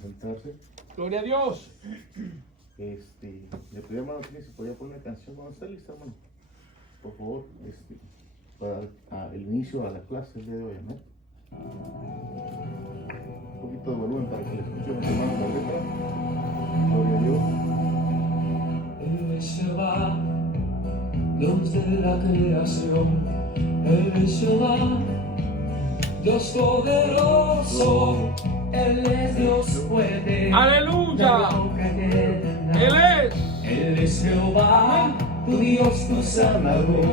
sentarse. Gloria a Dios. Le pedí a hermano que si podía poner una canción cuando esté lista, hermano. Por favor, para el inicio a la clase el día de hoy, ¿no? Un poquito de volumen para que le escuchemos, hermano, la letra. Gloria a Dios. Él es Jehová, Dios de la creación. Él es Jehová, Dios poderoso. Él es Dios fuerte. Aleluya. Él es Jehová, tu Dios, tu Salvador.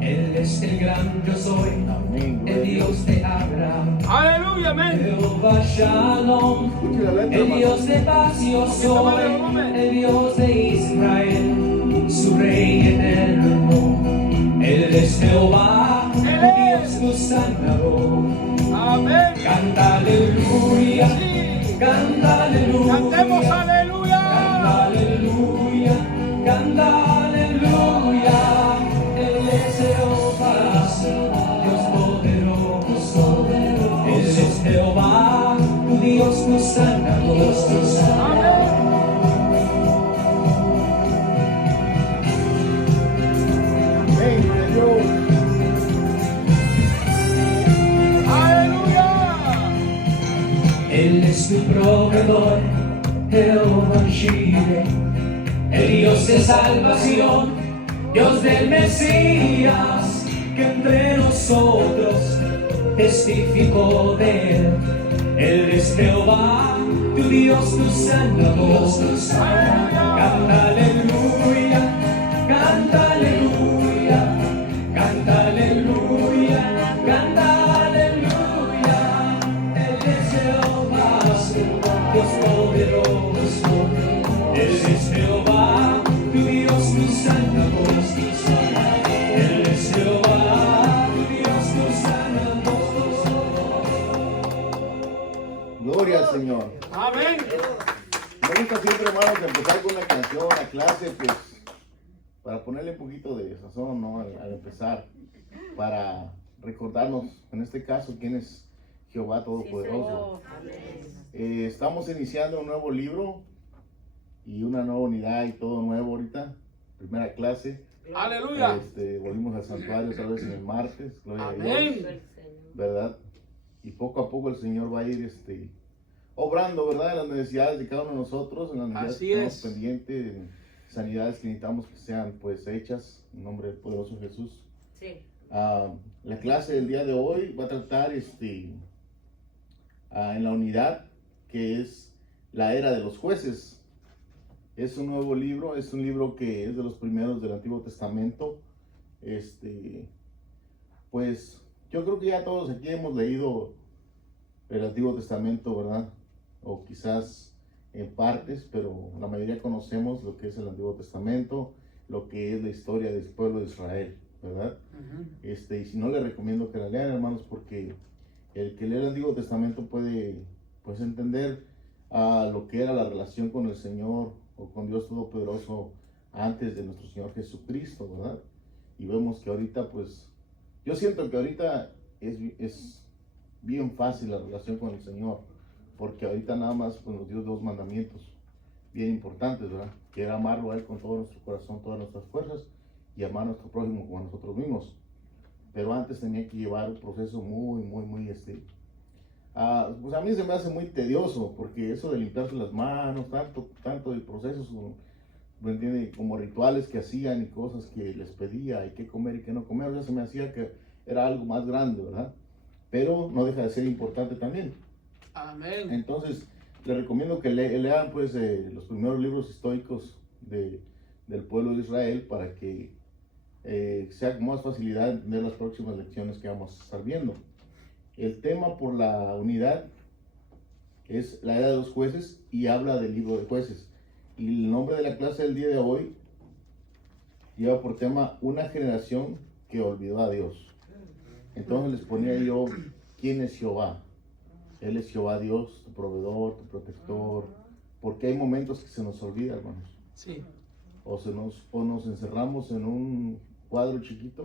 Él es el gran yo soy, Amén. el Dios de Abraham. Aleluya, amén. Jehová Shalom, Escuche la letra, el hermano. Dios de paz yo soy, el Dios de Israel, su rey eterno. Él es Jehová, tu Dios, tu Salvador. Amén. Canta aleluya, Sí. canta aleluya. Cantemos aleluya. Canta aleluya, canta aleluya. Él es Jehová, Dios poderoso. Él es Jehová, tu Dios, tu Salvador. Amén. Amén, gloria a Dios. Aleluya. Él es tu proveedor, Jehová Jireh, el Dios de salvación, Dios del Mesías, que entre nosotros testificó de él. Él es Jehová, tu Dios, tu Salvador. Canta aleluya, canta aleluya, canta aleluya, canta aleluya. Él es Jehová, Dios poderoso. Él es Jehová, tu Dios, tu Salvador. Él es Jehová, tu Dios, tu Salvador. Gloria al Señor. Amén. Me gusta siempre, hermanos, empezar con una canción, una clase, pues, para ponerle un poquito de sazón, ¿no? Al empezar, para recordarnos, en este caso, quién es Jehová Todopoderoso. Estamos iniciando un nuevo libro y una nueva unidad y todo nuevo ahorita. Primera clase. Aleluya. Volvimos al santuario otra vez en el martes. Gloria a Dios. Amén. ¿Verdad? Y poco a poco el Señor va a ir obrando, ¿verdad? En las necesidades de cada uno de nosotros, en las necesidades Así que estamos es. pendientes, en sanidades que necesitamos que sean pues hechas en nombre del poderoso Jesús. Sí. La clase del día de hoy va a tratar en la unidad que es la era de los jueces. Es un nuevo libro, es un libro que es de los primeros del Antiguo Testamento. Pues yo creo que ya todos aquí hemos leído el Antiguo Testamento, ¿verdad? O quizás en partes, pero la mayoría conocemos lo que es el Antiguo Testamento, lo que es la historia del pueblo de Israel, ¿verdad? Y si no, les recomiendo que la lean, hermanos, porque el que lee el Antiguo Testamento puede pues entender lo que era la relación con el Señor o con Dios Todopoderoso antes de nuestro Señor Jesucristo, ¿verdad? Y vemos que ahorita pues yo siento que ahorita es bien fácil la relación con el Señor, porque ahorita nada más pues, nos dio dos mandamientos bien importantes, ¿verdad? Que era amarlo a Él con todo nuestro corazón, todas nuestras fuerzas, y amar a nuestro prójimo como a nosotros mismos. Pero antes tenía que llevar un proceso muy, pues a mí se me hace muy tedioso, porque eso de limpiarse las manos, tanto de procesos, ¿me entiende? Como rituales que hacían y cosas que les pedía, y qué comer y qué no comer, o sea, se me hacía que era algo más grande, ¿verdad? Pero no deja de ser importante también. Amén. Entonces, les recomiendo que lean pues los primeros libros históricos del pueblo de Israel para que sea con más facilidad entender las próximas lecciones que vamos a estar viendo. El tema por la unidad es la era de los jueces y habla del libro de jueces. Y el nombre de la clase del día de hoy lleva por tema una generación que olvidó a Dios. Entonces les ponía yo, ¿quién es Jehová? Él es Jehová Dios, tu proveedor, tu protector, porque hay momentos que se nos olvida, hermanos. Sí. O nos encerramos en un cuadro chiquito,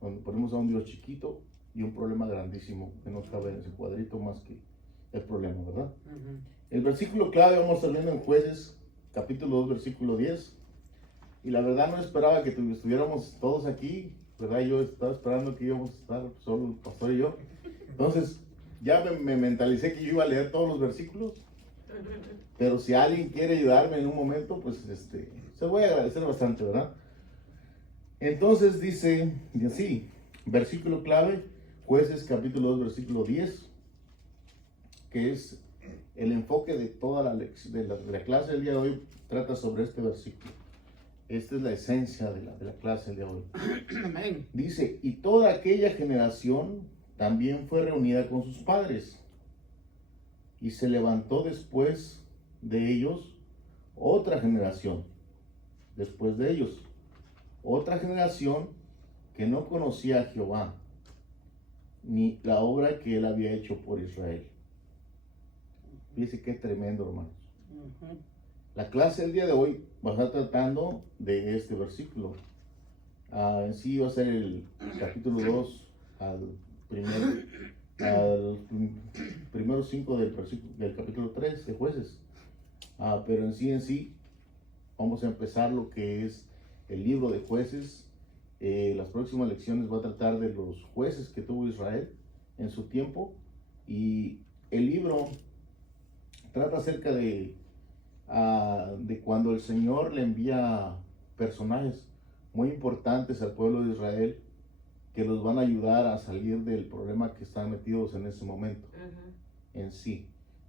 donde ponemos a un Dios chiquito, y un problema grandísimo que no cabe en ese cuadrito más que el problema, ¿verdad? El versículo clave vamos a estar viendo en Jueces, capítulo 2, versículo 10. Y la verdad no esperaba que estuviéramos todos aquí, ¿verdad? Yo estaba esperando que íbamos a estar solo el pastor y yo. Entonces, ya me mentalicé que yo iba a leer todos los versículos. Pero si alguien quiere ayudarme en un momento, pues se voy a agradecer bastante, ¿verdad? Entonces dice así, versículo clave, Jueces capítulo 2, versículo 10, que es el enfoque de toda la clase del día de hoy, trata sobre este versículo. Esta es la esencia de la clase del día de hoy. Amén. Dice, y toda aquella generación también fue reunida con sus padres, y se levantó después de ellos otra generación, después de ellos, otra generación que no conocía a Jehová, ni la obra que él había hecho por Israel. Fíjense qué tremendo, hermanos. La clase del día de hoy va a estar tratando de este versículo. En sí va a ser el capítulo 2 al primero 5 del capítulo 3 de Jueces. Pero en sí vamos a empezar lo que es el libro de Jueces. Las próximas lecciones va a tratar de los jueces que tuvo Israel en su tiempo, y el libro trata acerca de cuando el Señor le envía personajes muy importantes al pueblo de Israel que los van a ayudar a salir del problema que están metidos en ese momento. En sí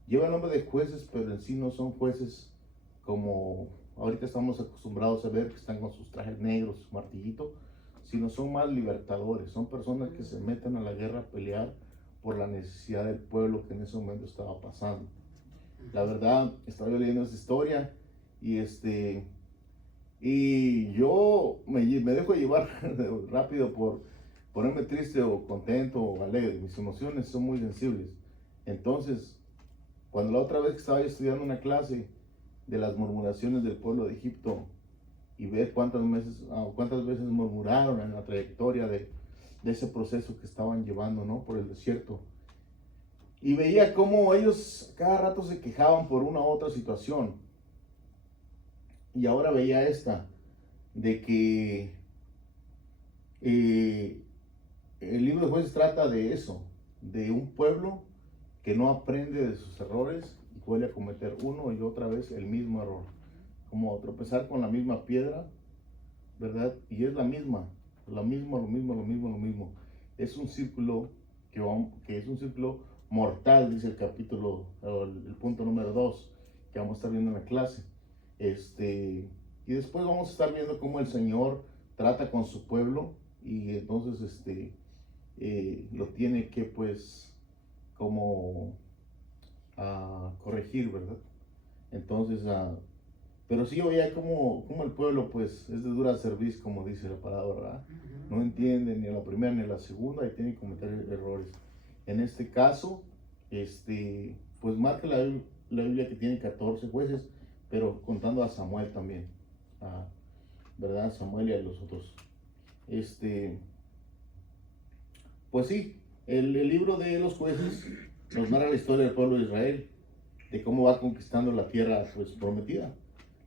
lleva el nombre de jueces, pero en sí no son jueces como ahorita estamos acostumbrados a ver, que están con sus trajes negros, su martillito, sino son más libertadores, son personas que se meten a la guerra a pelear por la necesidad del pueblo que en ese momento estaba pasando. La verdad, estaba yo leyendo esta historia y y yo me dejo llevar rápido por ponerme triste o contento o alegre. Mis emociones son muy sensibles. Entonces, cuando la otra vez que estaba yo estudiando una clase de las murmuraciones del pueblo de Egipto y ver cuántas veces murmuraron en la trayectoria de ese proceso que estaban llevando, ¿no?, por el desierto, y veía cómo ellos cada rato se quejaban por una u otra situación, y ahora veía de que el libro de Jueces trata de eso, de un pueblo que no aprende de sus errores y vuelve a cometer uno y otra vez el mismo error, como tropezar con la misma piedra, ¿verdad? Y es lo mismo. Es un círculo que es un círculo mortal, dice el capítulo, el punto número 2, que vamos a estar viendo en la clase. Y después vamos a estar viendo cómo el Señor trata con su pueblo, y entonces lo tiene que, pues, como corregir, ¿verdad? Entonces, pero sí oía como el pueblo, pues, es de dura cerviz, como dice la palabra, ¿verdad? No entiende ni a la primera ni a la segunda y tiene que cometer errores. En este caso, pues marca la Biblia que tiene 14 jueces, pero contando a Samuel también, ¿verdad? Samuel y a los otros. Pues sí, el libro de los jueces nos narra la historia del pueblo de Israel, de cómo va conquistando la tierra, pues, prometida,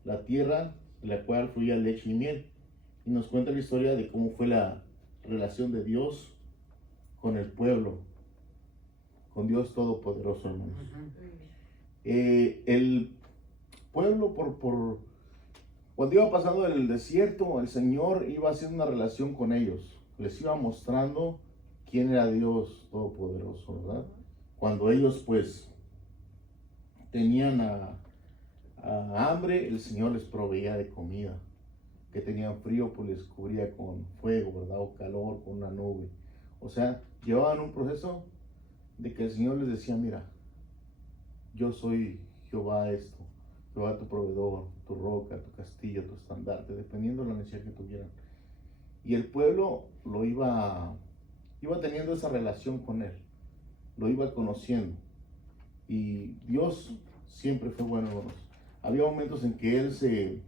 la tierra de la cual fluía leche y miel, y nos cuenta la historia de cómo fue la relación de Dios con el pueblo, con Dios Todopoderoso, hermanos. El pueblo, cuando iba pasando el desierto, el Señor iba haciendo una relación con ellos, les iba mostrando quién era Dios Todopoderoso, ¿verdad? Cuando ellos, pues, tenían hambre, el Señor les proveía de comida. Que tenían frío, pues les cubría con fuego, ¿verdad? O calor, con una nube. O sea, llevaban un proceso de que el Señor les decía: mira, yo soy Jehová Jehová tu proveedor, tu roca, tu castillo, tu estandarte, dependiendo de la necesidad que tuvieran. Y el pueblo iba teniendo esa relación con él, lo iba conociendo. Y Dios siempre fue bueno, hermanos. Había momentos en que él se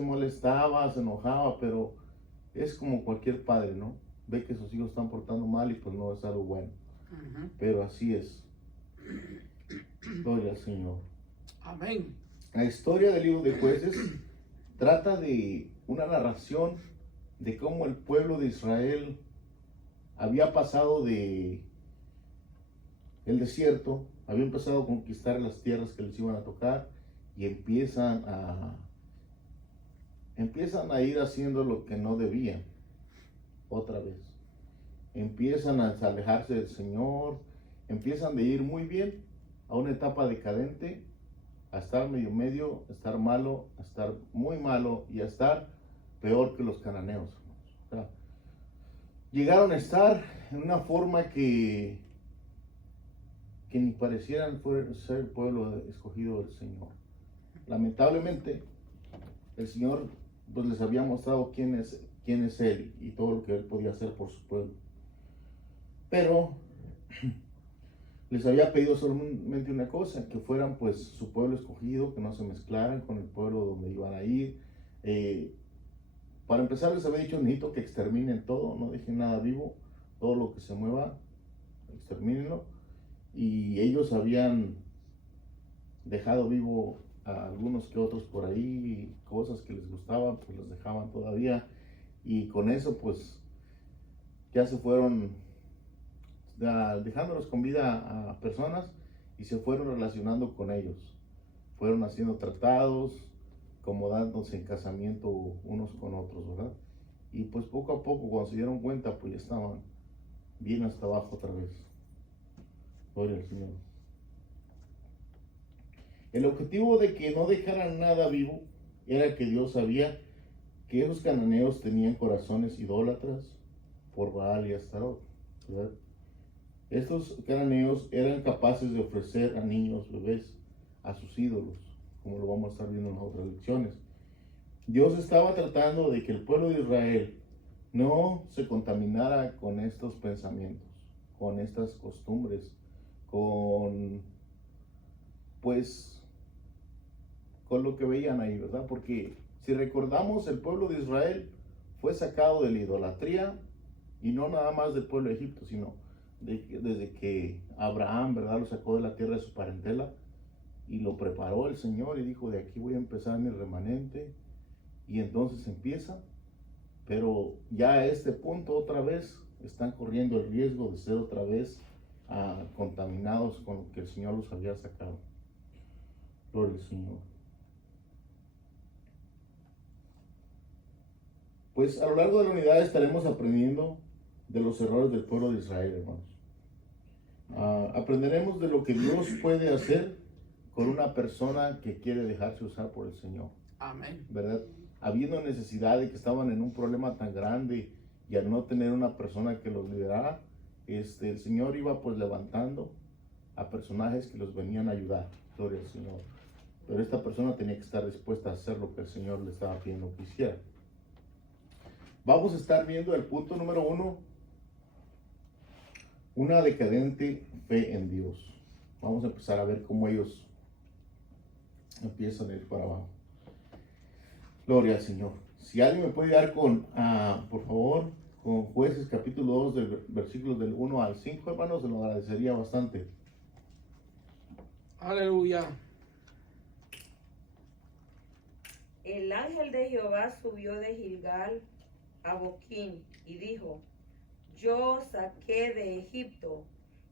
molestaba, se enojaba, pero es como cualquier padre, ¿no? ve que sus hijos están portando mal y pues no es algo bueno. Ujú. Pero así es. Gloria al Señor. Amén. La historia del libro de Jueces trata de una narración de cómo el pueblo de Israel había pasado de el desierto, había empezado a conquistar las tierras que les iban a tocar y empiezan a ir haciendo lo que no debían otra vez. Empiezan a alejarse del Señor, empiezan de ir muy bien a una etapa decadente, a estar medio, a estar malo, a estar muy malo y a estar peor que los cananeos. O sea, llegaron a estar en una forma que ni parecieran ser el pueblo escogido del Señor. Lamentablemente, el Señor pues les había mostrado quién es Él y todo lo que Él podía hacer por su pueblo. Pero les había pedido solamente una cosa, que fueran pues su pueblo escogido, que no se mezclaran con el pueblo donde iban a ir. Para empezar les había dicho, necesito que exterminen todo, no dejen nada vivo, todo lo que se mueva, extermínenlo. Y ellos habían dejado vivo a algunos que otros por ahí, cosas que les gustaban, pues las dejaban todavía. Y con eso pues ya se fueron dejándolos con vida a personas y se fueron relacionando con ellos. Fueron haciendo tratados, como dándose en casamiento unos con otros, ¿verdad? Y pues poco a poco, cuando se dieron cuenta, pues ya estaban bien hasta abajo otra vez. Gloria al Señor. El objetivo de que no dejaran nada vivo era que Dios sabía que esos cananeos tenían corazones idólatras por Baal y Astarot, ¿verdad? Estos cananeos eran capaces de ofrecer a niños, bebés, a sus ídolos, como lo vamos a estar viendo en las otras lecciones. Dios estaba tratando de que el pueblo de Israel no se contaminara con estos pensamientos, con estas costumbres, con lo que veían ahí, ¿verdad? Porque si recordamos, el pueblo de Israel fue sacado de la idolatría, y no nada más del pueblo de Egipto, sino desde que Abraham, ¿verdad?, lo sacó de la tierra de su parentela y lo preparó el Señor y dijo, de aquí voy a empezar mi remanente, y entonces empieza, pero ya a este punto otra vez están corriendo el riesgo de ser otra vez contaminados con lo que el Señor los había sacado. Gloria al Señor. Pues a lo largo de la unidad estaremos aprendiendo de los errores del pueblo de Israel, hermanos. Aprenderemos de lo que Dios puede hacer con una persona que quiere dejarse usar por el Señor. Amén. ¿Verdad? Habiendo necesidad de que estaban en un problema tan grande y al no tener una persona que los liderara, el Señor iba pues levantando a personajes que los venían a ayudar. Gloria al Señor. Pero esta persona tenía que estar dispuesta a hacer lo que el Señor le estaba pidiendo que hiciera. Vamos a estar viendo el punto número 1, una decadente fe en Dios. Vamos a empezar a ver cómo ellos empiezan a ir para abajo. Gloria al Señor. Si alguien me puede dar por favor, con Jueces capítulo 2, del versículo del 1 al 5, hermanos, se lo agradecería bastante. Aleluya. El ángel de Jehová subió de Gilgal a Boquín y dijo, yo os saqué de Egipto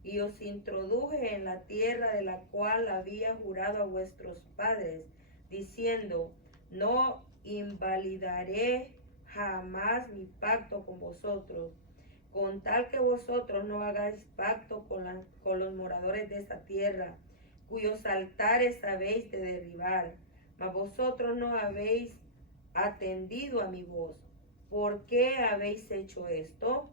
y os introduje en la tierra de la cual había jurado a vuestros padres, diciendo, no invalidaré jamás mi pacto con vosotros, con tal que vosotros no hagáis pacto con los moradores de esta tierra, cuyos altares habéis de derribar, mas vosotros no habéis atendido a mi voz. ¿Por qué habéis hecho esto?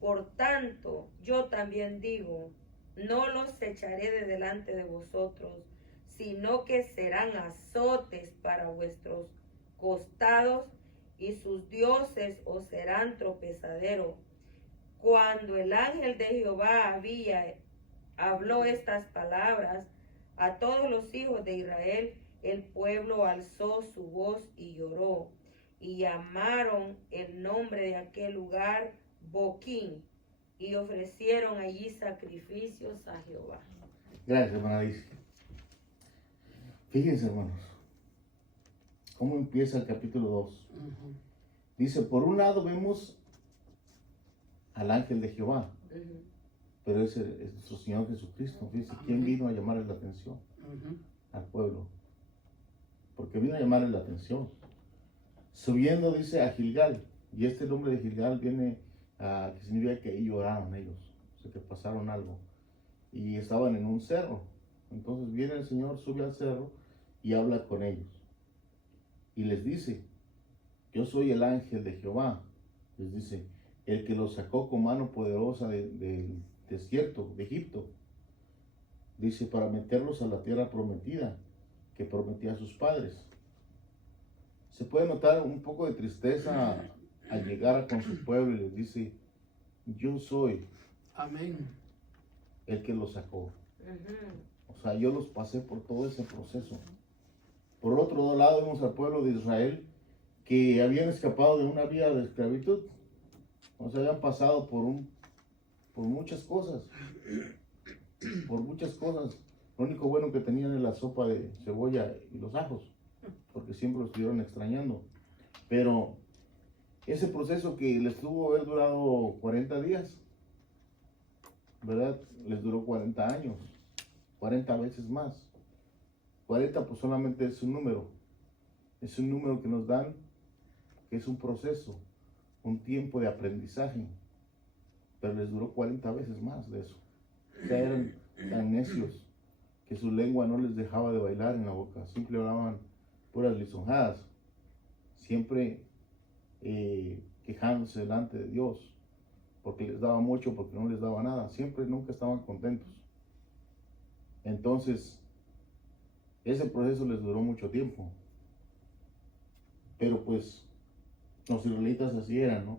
Por tanto, yo también digo, no los echaré de delante de vosotros, sino que serán azotes para vuestros costados, y sus dioses os serán tropezadero. Cuando el ángel de Jehová habló estas palabras a todos los hijos de Israel, el pueblo alzó su voz y lloró, y llamaron el nombre de aquel lugar Boquín, y ofrecieron allí sacrificios a Jehová. Gracias, hermana Alicia. Fíjense, hermanos, cómo empieza el capítulo 2. Ujú. Dice, por un lado vemos al ángel de Jehová, pero ese es nuestro Señor Jesucristo. Fíjense, ¿quién vino a llamarle la atención? Ujú. Al pueblo. Porque vino a llamarle la atención. Subiendo, dice, a Gilgal. Y este nombre de Gilgal viene a, que significa que ahí lloraron ellos. O sea, que pasaron algo. Y estaban en un cerro. Entonces viene el Señor, sube al cerro y habla con ellos. Y les dice, yo soy el ángel de Jehová. Les dice, el que los sacó con mano poderosa del desierto, de Egipto. Dice, para meterlos a la tierra prometida, que prometía a sus padres. Se puede notar un poco de tristeza al llegar con su pueblo y les dice, yo soy Amén. el que los sacó. O sea, yo los pasé por todo ese proceso. Por otro lado, vemos al pueblo de Israel que habían escapado de una vida de esclavitud. O sea, habían pasado por muchas cosas. Por muchas cosas. Lo único bueno que tenían es la sopa de cebolla y los ajos, porque siempre los estuvieron extrañando. Pero ese proceso que les tuvo haber durado 40 días, ¿verdad? Les duró 40 años, 40 veces más. 40 pues solamente es un número que nos dan, que es un proceso, un tiempo de aprendizaje, pero les duró 40 veces más de eso. O sea, eran tan necios que su lengua no les dejaba de bailar en la boca, siempre hablaban puras lisonjadas, siempre quejándose delante de Dios, porque les daba mucho, porque no les daba nada, siempre, nunca estaban contentos. Entonces, ese proceso les duró mucho tiempo, pero pues los israelitas así eran, ¿no?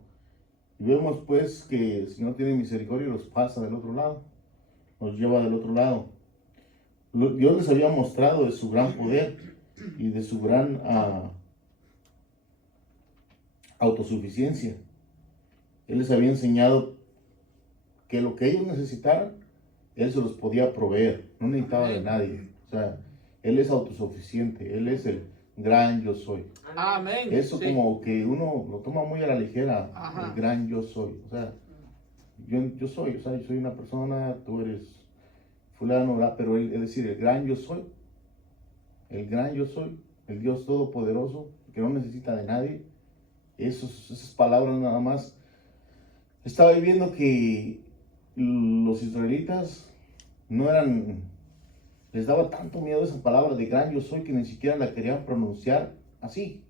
Y vemos pues que el Señor tiene misericordia y los pasa del otro lado, los lleva del otro lado. Dios les había mostrado de su gran poder y de su gran autosuficiencia. Él les había enseñado que lo que ellos necesitaran, Él se los podía proveer, no necesitaba de nadie. O sea, Él es autosuficiente, Él es el gran yo soy. Amén. Eso Sí. como que uno lo toma muy a la ligera, Ajá. el gran yo soy. O sea, yo soy, o sea, yo soy una persona, tú eres fulano, ¿verdad? Pero es decir, el gran yo soy, el gran yo soy, el Dios todopoderoso, que no necesita de nadie. Esas palabras nada más. Estaba viendo que los israelitas no eran, les daba tanto miedo esa palabra de gran yo soy que ni siquiera la querían pronunciar así.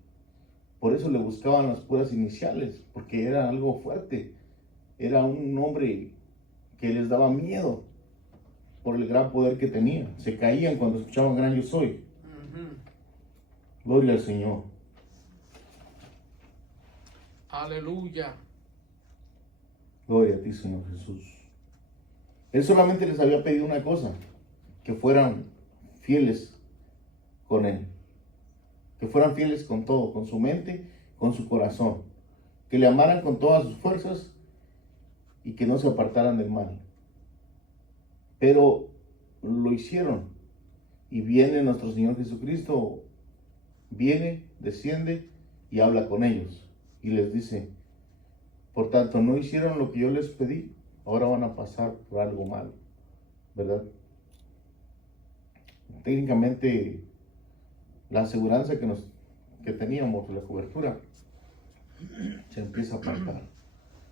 Por eso le buscaban las puras iniciales, porque era algo fuerte. Era un nombre que les daba miedo por el gran poder que tenía. Se caían cuando escuchaban gran yo soy. Ujú. Gloria al Señor. Aleluya. Gloria a ti, Señor Jesús. Él solamente les había pedido una cosa, que fueran fieles con Él. Que fueran fieles con todo, con su mente, con su corazón. Que le amaran con todas sus fuerzas y que no se apartaran del mal. Pero lo hicieron. Y viene nuestro Señor Jesucristo, viene, desciende y habla con ellos. Y les dice, por tanto, no hicieron lo que yo les pedí, ahora van a pasar por algo malo, ¿verdad? Técnicamente, la aseguranza que teníamos, la cobertura, se empieza a apartar,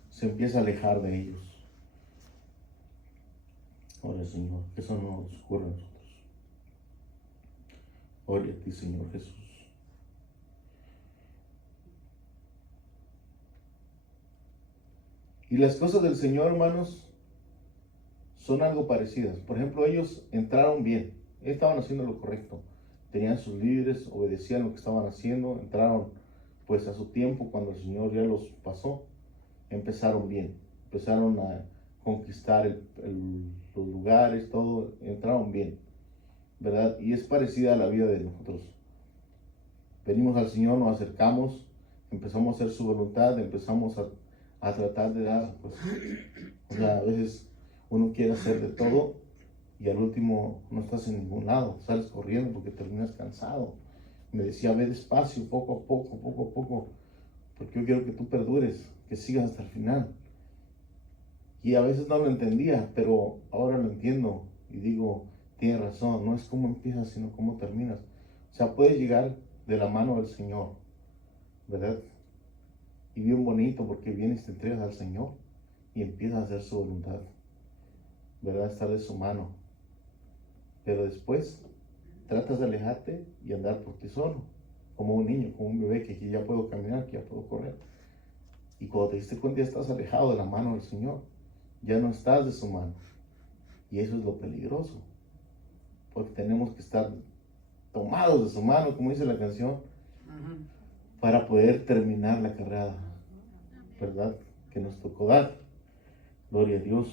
se empieza a alejar de ellos. Ora, Señor, que eso no nos ocurra a nosotros. Ore a ti, Señor Jesús. Y las cosas del Señor, hermanos, son algo parecidas. Por ejemplo, ellos entraron bien, estaban haciendo lo correcto. Tenían sus líderes, obedecían lo que estaban haciendo, entraron pues a su tiempo cuando el Señor ya los pasó. Empezaron bien, empezaron a conquistar los lugares, todo, entraron bien, ¿verdad? Y es parecida a la vida de nosotros. Venimos al Señor, nos acercamos, empezamos a hacer su voluntad, empezamos a a tratar de dar, pues, o sea, a veces uno quiere hacer de todo y al último no estás en ningún lado, sales corriendo porque terminas cansado. Me decía, ve despacio, poco a poco, porque yo quiero que tú perdures, que sigas hasta el final. Y a veces no lo entendía, pero ahora lo entiendo y digo, tienes razón, no es cómo empiezas, sino cómo terminas. O sea, puedes llegar de la mano del Señor, ¿verdad? Y bien bonito porque vienes y te entregas al Señor y empiezas a hacer su voluntad, ¿verdad? Estar de su mano. Pero después tratas de alejarte y andar por ti solo, como un niño, como un bebé que ya puedo caminar, que ya puedo correr. Y cuando te diste cuenta ya estás alejado de la mano del Señor, ya no estás de su mano. Y eso es lo peligroso, porque tenemos que estar tomados de su mano, como dice la canción, para poder terminar la carrera, ¿verdad? Que nos tocó dar. Gloria a Dios.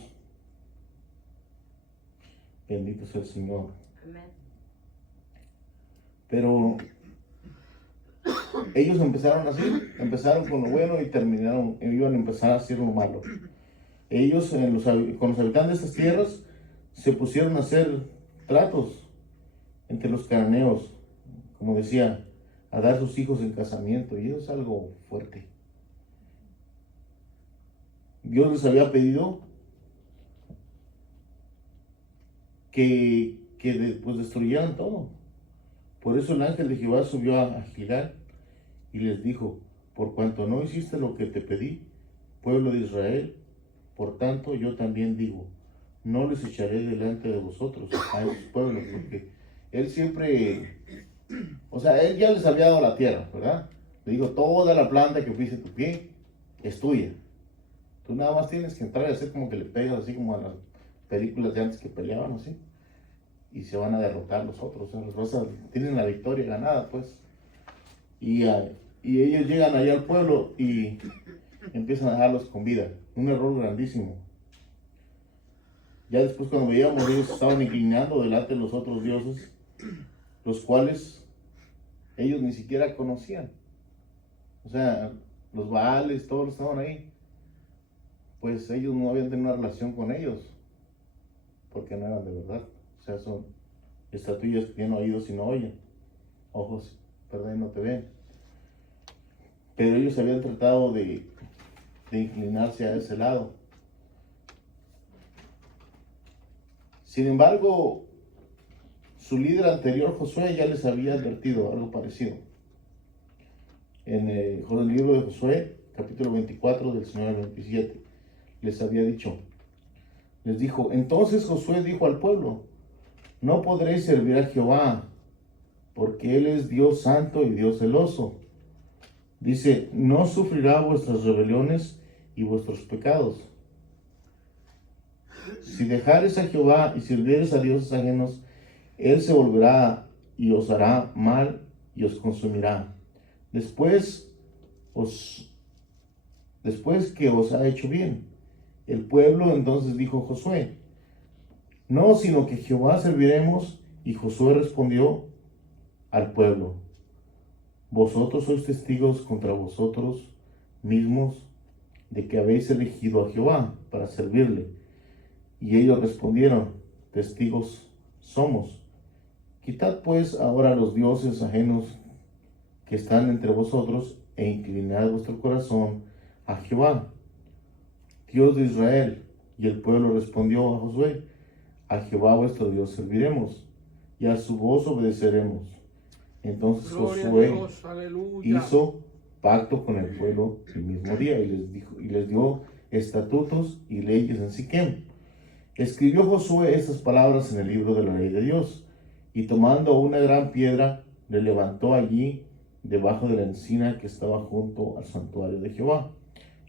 Bendito sea el Señor. Amén. Pero ellos empezaron así, empezaron con lo bueno y terminaron, iban a empezar a hacer lo malo. Ellos, con los habitantes de estas tierras, se pusieron a hacer tratos entre los cananeos, como decía, a dar sus hijos en casamiento, y eso es algo fuerte. Dios les había pedido que pues destruyeran todo. Por eso el ángel de Jehová subió a Gilgal y les dijo, por cuanto no hiciste lo que te pedí, pueblo de Israel, por tanto yo también digo, no les echaré delante de vosotros a esos pueblos, porque él siempre, o sea, él ya les había dado la tierra, ¿verdad? Le dijo, toda la planta que pise tu pie es tuya. Tú nada más tienes que entrar y hacer como que le pegas, así como a las películas de antes que peleaban, así, y se van a derrotar los otros, o sea, los otros tienen la victoria ganada, pues. Y ellos llegan allá al pueblo y empiezan a dejarlos con vida. Un error grandísimo. Ya después, cuando veíamos, ellos estaban inclinando delante de los otros dioses, los cuales ellos ni siquiera conocían. O sea, los Baales, todos estaban ahí. Pues ellos no habían tenido una relación con ellos, porque no eran de verdad. O sea, son estatuillas que tienen oídos y no oyen, ojos, perdón, no te ven. Pero ellos habían tratado de inclinarse a ese lado. Sin embargo, su líder anterior, Josué, ya les había advertido algo parecido. En el libro de Josué, capítulo 24, del Señor al 27, les había dicho, les dijo, entonces Josué dijo al pueblo, no podréis servir a Jehová, porque Él es Dios santo y Dios celoso. Dice, no sufrirá vuestras rebeliones y vuestros pecados. Si dejares a Jehová y sirvieres a dioses ajenos, Él se volverá y os hará mal y os consumirá. Después que os ha hecho bien. El pueblo entonces dijo a Josué, no, sino que Jehová serviremos. Y Josué respondió al pueblo, vosotros sois testigos contra vosotros mismos de que habéis elegido a Jehová para servirle. Y ellos respondieron, testigos somos. Quitad pues ahora los dioses ajenos que están entre vosotros e inclinad vuestro corazón a Jehová, Dios de Israel. Y el pueblo respondió a Josué, a Jehová vuestro Dios serviremos y a su voz obedeceremos. Entonces Josué hizo pacto con el pueblo el mismo día y les dio estatutos y leyes en Siquem. Escribió Josué estas palabras en el libro de la ley de Dios, y tomando una gran piedra, le levantó allí debajo de la encina que estaba junto al santuario de Jehová.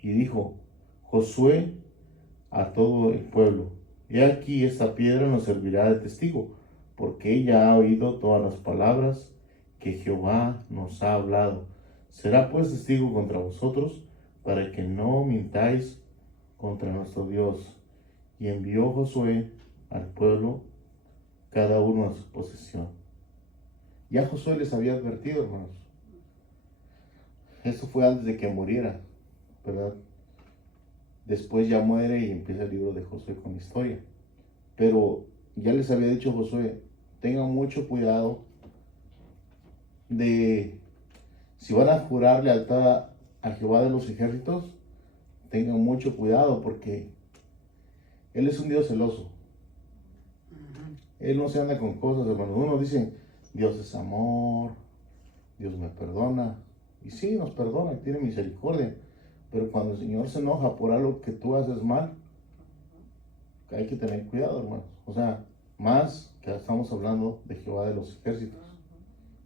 Y dijo Josué a todo el pueblo, he aquí esta piedra nos servirá de testigo, porque ella ha oído todas las palabras que Jehová nos ha hablado. Será pues testigo contra vosotros, para que no mintáis contra nuestro Dios. Y envió Josué al pueblo, cada uno a su posesión. Ya Josué les había advertido, hermanos. Eso fue antes de que muriera, ¿verdad? Después ya muere y empieza el libro de Josué con la historia. Pero ya les había dicho Josué, tengan mucho cuidado de, si van a jurar lealtad a Jehová de los ejércitos, tengan mucho cuidado porque Él es un Dios celoso. Él no se anda con cosas, hermanos. Uno dice, Dios es amor, Dios me perdona. Y sí, nos perdona, tiene misericordia. Pero cuando el Señor se enoja por algo que tú haces mal, hay que tener cuidado, hermanos. O sea, más que estamos hablando de Jehová de los ejércitos.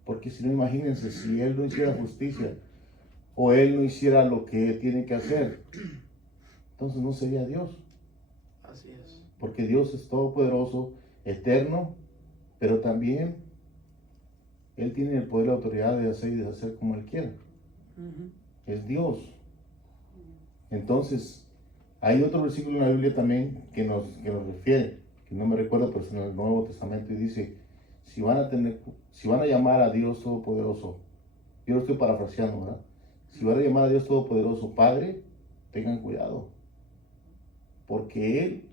Porque si no, imagínense, si Él no hiciera justicia o Él no hiciera lo que tiene que hacer, entonces no sería Dios. Así es. Porque Dios es todopoderoso, eterno, pero también Él tiene el poder y la autoridad de hacer y deshacer como Él quiera. Es Dios. Entonces, hay otro versículo en la Biblia también que nos refiere, que no me recuerdo, pero es en el Nuevo Testamento, y dice, si van a llamar a Dios Todopoderoso, yo lo estoy parafraseando, ¿verdad? Si van a llamar a Dios Todopoderoso Padre, tengan cuidado, porque Él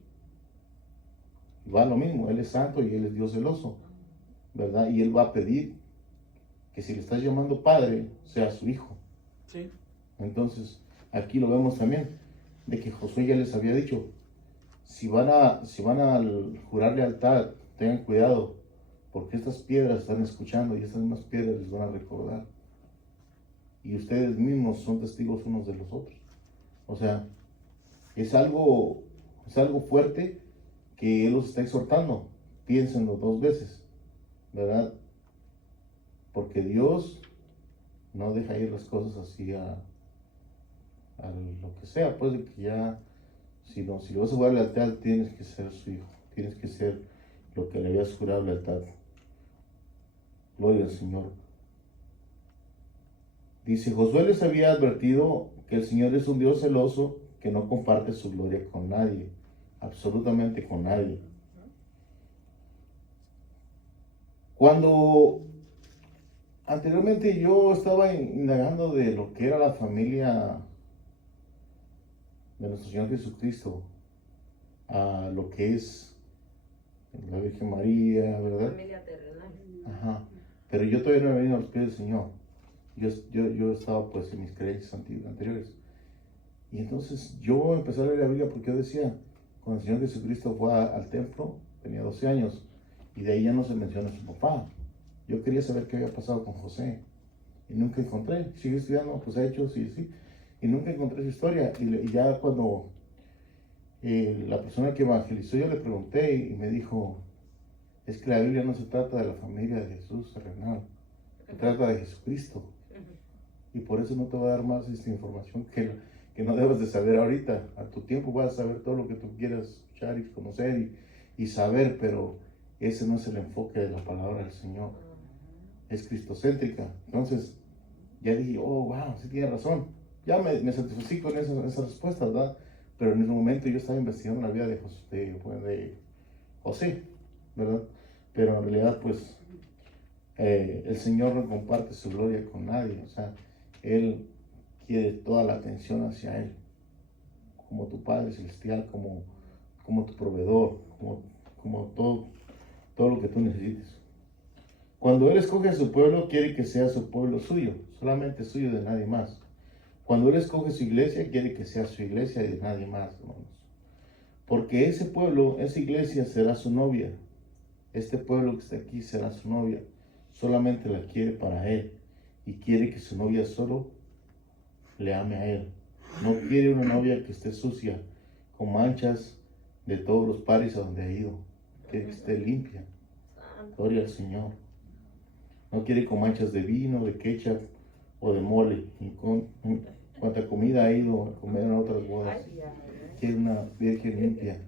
va lo mismo, Él es santo y Él es Dios celoso, ¿verdad? Y Él va a pedir que si le estás llamando Padre, sea su Hijo. Sí. Entonces, aquí lo vemos también, de que Josué ya les había dicho, si van a jurar lealtad, tengan cuidado, porque estas piedras están escuchando y estas mismas piedras les van a recordar. Y ustedes mismos son testigos unos de los otros. O sea, es algo fuerte que Él los está exhortando. Piénsenlo 2 veces, ¿verdad? Porque Dios no deja ir las cosas así a lo que sea, pues de que ya, si le vas a jurar lealtad, tienes que ser su hijo, tienes que ser lo que le habías jurado lealtad. Gloria al Señor. Dice, Josué les había advertido que el Señor es un Dios celoso que no comparte su gloria con nadie, absolutamente con nadie. Cuando anteriormente yo estaba indagando de lo que era la familia de nuestro Señor Jesucristo, a lo que es la Virgen María, ¿verdad? Familia terrenal. Ajá. Pero yo todavía no he venido a los pies del Señor. Yo estaba pues en mis creencias anteriores. Y entonces yo empecé a leer la Biblia porque yo decía, cuando el Señor Jesucristo fue al templo, tenía 12 años, y de ahí ya no se menciona a su papá. Yo quería saber qué había pasado con José, y nunca encontré. Sigue estudiando, pues hechos y sí, y nunca encontré su historia. Y ya cuando la persona que evangelizó, yo le pregunté y me dijo, es que la Biblia no se trata de la familia de Jesús terrenal, se trata de Jesucristo. Y por eso no te voy a dar más información que no debes de saber ahorita. A tu tiempo vas a saber todo lo que tú quieras escuchar y conocer y saber, pero ese no es el enfoque de la palabra del Señor. Es cristocéntrica. Entonces, ya dije, oh, wow, sí tiene razón. Ya me satisfací con esa respuesta, ¿verdad? Pero en ese momento yo estaba investigando la vida de José, ¿verdad? Pero en realidad, pues, el Señor no comparte su gloria con nadie. O sea, Él quiere toda la atención hacia Él, como tu Padre Celestial, como tu proveedor, como todo lo que tú necesites. Cuando Él escoge a su pueblo, quiere que sea su pueblo suyo, solamente suyo, de nadie más. Cuando Él escoge su iglesia, quiere que sea su iglesia y de nadie más, hermanos. Porque ese pueblo, esa iglesia será su novia. Este pueblo que está aquí será su novia. Solamente la quiere para Él. Y quiere que su novia solo le ame a Él. No quiere una novia que esté sucia, con manchas de todos los paris a donde ha ido. Quiere que esté limpia. Gloria al Señor. No quiere con manchas de vino, de ketchup o de mole. Y con cuanta comida ha ido a comer en otras bodas. Quiere una virgen limpia.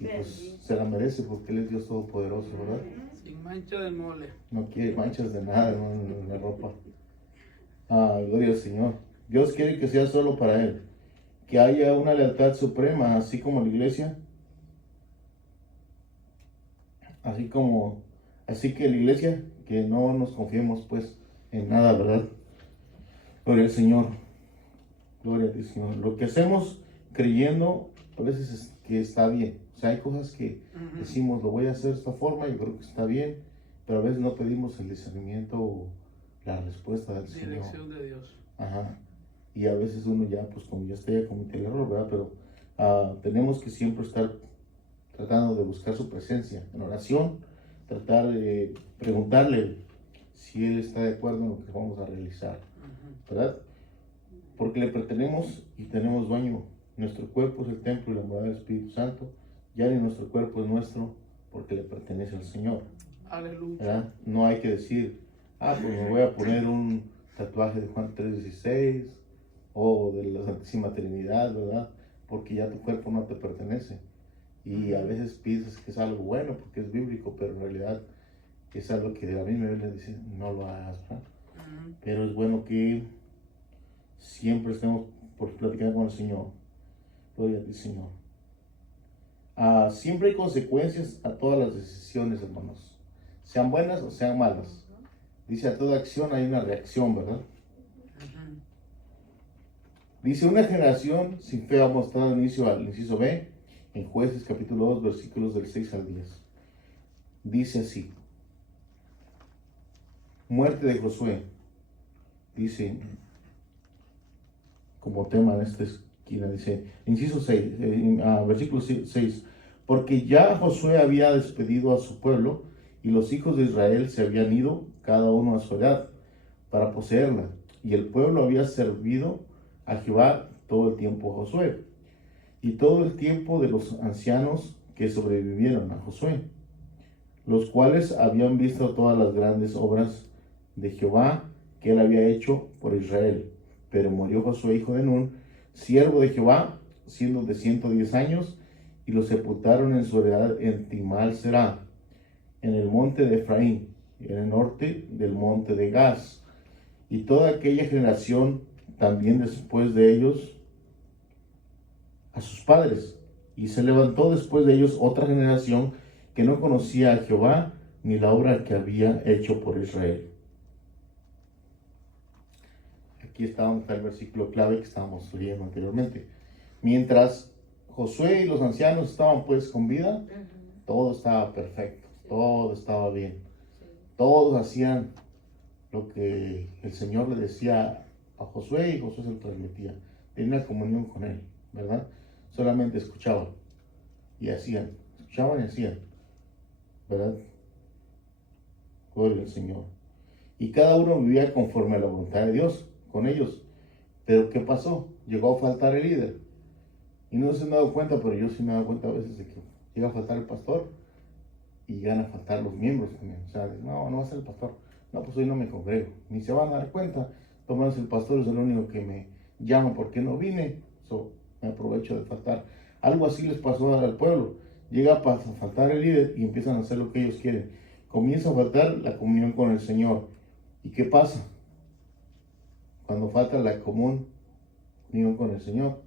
Y pues se la merece porque Él es Dios Todopoderoso, ¿verdad? Sin mancha de mole. No quiere manchas de nada, ¿no? En la ropa. Gloria al Señor. Dios quiere que sea solo para Él. Que haya una lealtad suprema, así como la iglesia. Así que la iglesia, que no nos confiemos pues en nada, ¿verdad? Gloria al Señor. Gloria al Señor. Lo que hacemos creyendo a veces que está bien. O sea, hay cosas que Ujú. decimos, lo voy a hacer de esta forma, yo creo que está bien, pero a veces no pedimos el discernimiento o la respuesta del Señor. Dirección de Dios. Ajá. Y a veces uno ya, pues como ya está, ya cometió el error, ¿verdad? Pero tenemos que siempre estar tratando de buscar su presencia en oración, tratar de preguntarle si Él está de acuerdo en lo que vamos a realizar, Ujú. ¿verdad? Porque le pertenecemos y tenemos dueño. Nuestro cuerpo es el templo y la morada del Espíritu Santo. Ya ni nuestro cuerpo es nuestro porque le pertenece al Señor, Aleluya. ¿verdad? No hay que decir, pues me voy a poner un tatuaje de Juan 3:16 o de la Santísima Trinidad, ¿verdad? Porque ya tu cuerpo no te pertenece. Y a veces piensas que es algo bueno porque es bíblico, pero en realidad es algo que de la misma Biblia dice, no lo hagas, ¿verdad? Ujú. Pero es bueno que siempre estemos por platicar con el Señor. Gloria a ti, Señor. Siempre hay consecuencias a todas las decisiones, hermanos. Sean buenas o sean malas. Dice, a toda acción hay una reacción, ¿verdad? Ujú. Dice, una generación sin fe ha mostrado inicio al inciso B, en Jueces capítulo 2, versículos del 6 al 10. Dice así, muerte de Josué. Dice, como tema en esta esquina, dice, inciso 6, versículo 6, porque ya Josué había despedido a su pueblo y los hijos de Israel se habían ido, cada uno a su edad, para poseerla, y el pueblo había servido a Jehová todo el tiempo a Josué, y todo el tiempo de los ancianos que sobrevivieron a Josué, los cuales habían visto todas las grandes obras de Jehová que él había hecho por Israel. Pero murió Josué, hijo de Nun, siervo de Jehová, siendo de 110 años, y lo sepultaron en su heredad en Timal Será, en el monte de Efraín, en el norte del monte de Gaz. Y toda aquella generación también después de ellos a sus padres. Y se levantó después de ellos otra generación que no conocía a Jehová ni la obra que había hecho por Israel. Aquí está donde está el versículo clave que estábamos leyendo anteriormente. Mientras Josué y los ancianos estaban pues con vida, todo estaba perfecto, todo estaba bien. Todos hacían lo que el Señor le decía a Josué y Josué se lo transmitía. Tenía comunión con él, ¿verdad? Solamente escuchaban y hacían, escuchaban y hacían, ¿verdad? Gloria al Señor. Y cada uno vivía conforme a la voluntad de Dios con ellos. Pero ¿qué pasó? Llegó a faltar el líder. Y no se han dado cuenta, pero yo sí me he dado cuenta a veces de que llega a faltar el pastor y llegan a faltar los miembros también. O sea, no va a ser el pastor. No, pues hoy no me congrego. Ni se van a dar cuenta. Tomás, el pastor es el único que me llama porque no vine. Me aprovecho de faltar. Algo así les pasó al pueblo. Llega a faltar el líder y empiezan a hacer lo que ellos quieren. Comienza a faltar la comunión con el Señor. ¿Y qué pasa? Cuando falta la comunión con el Señor,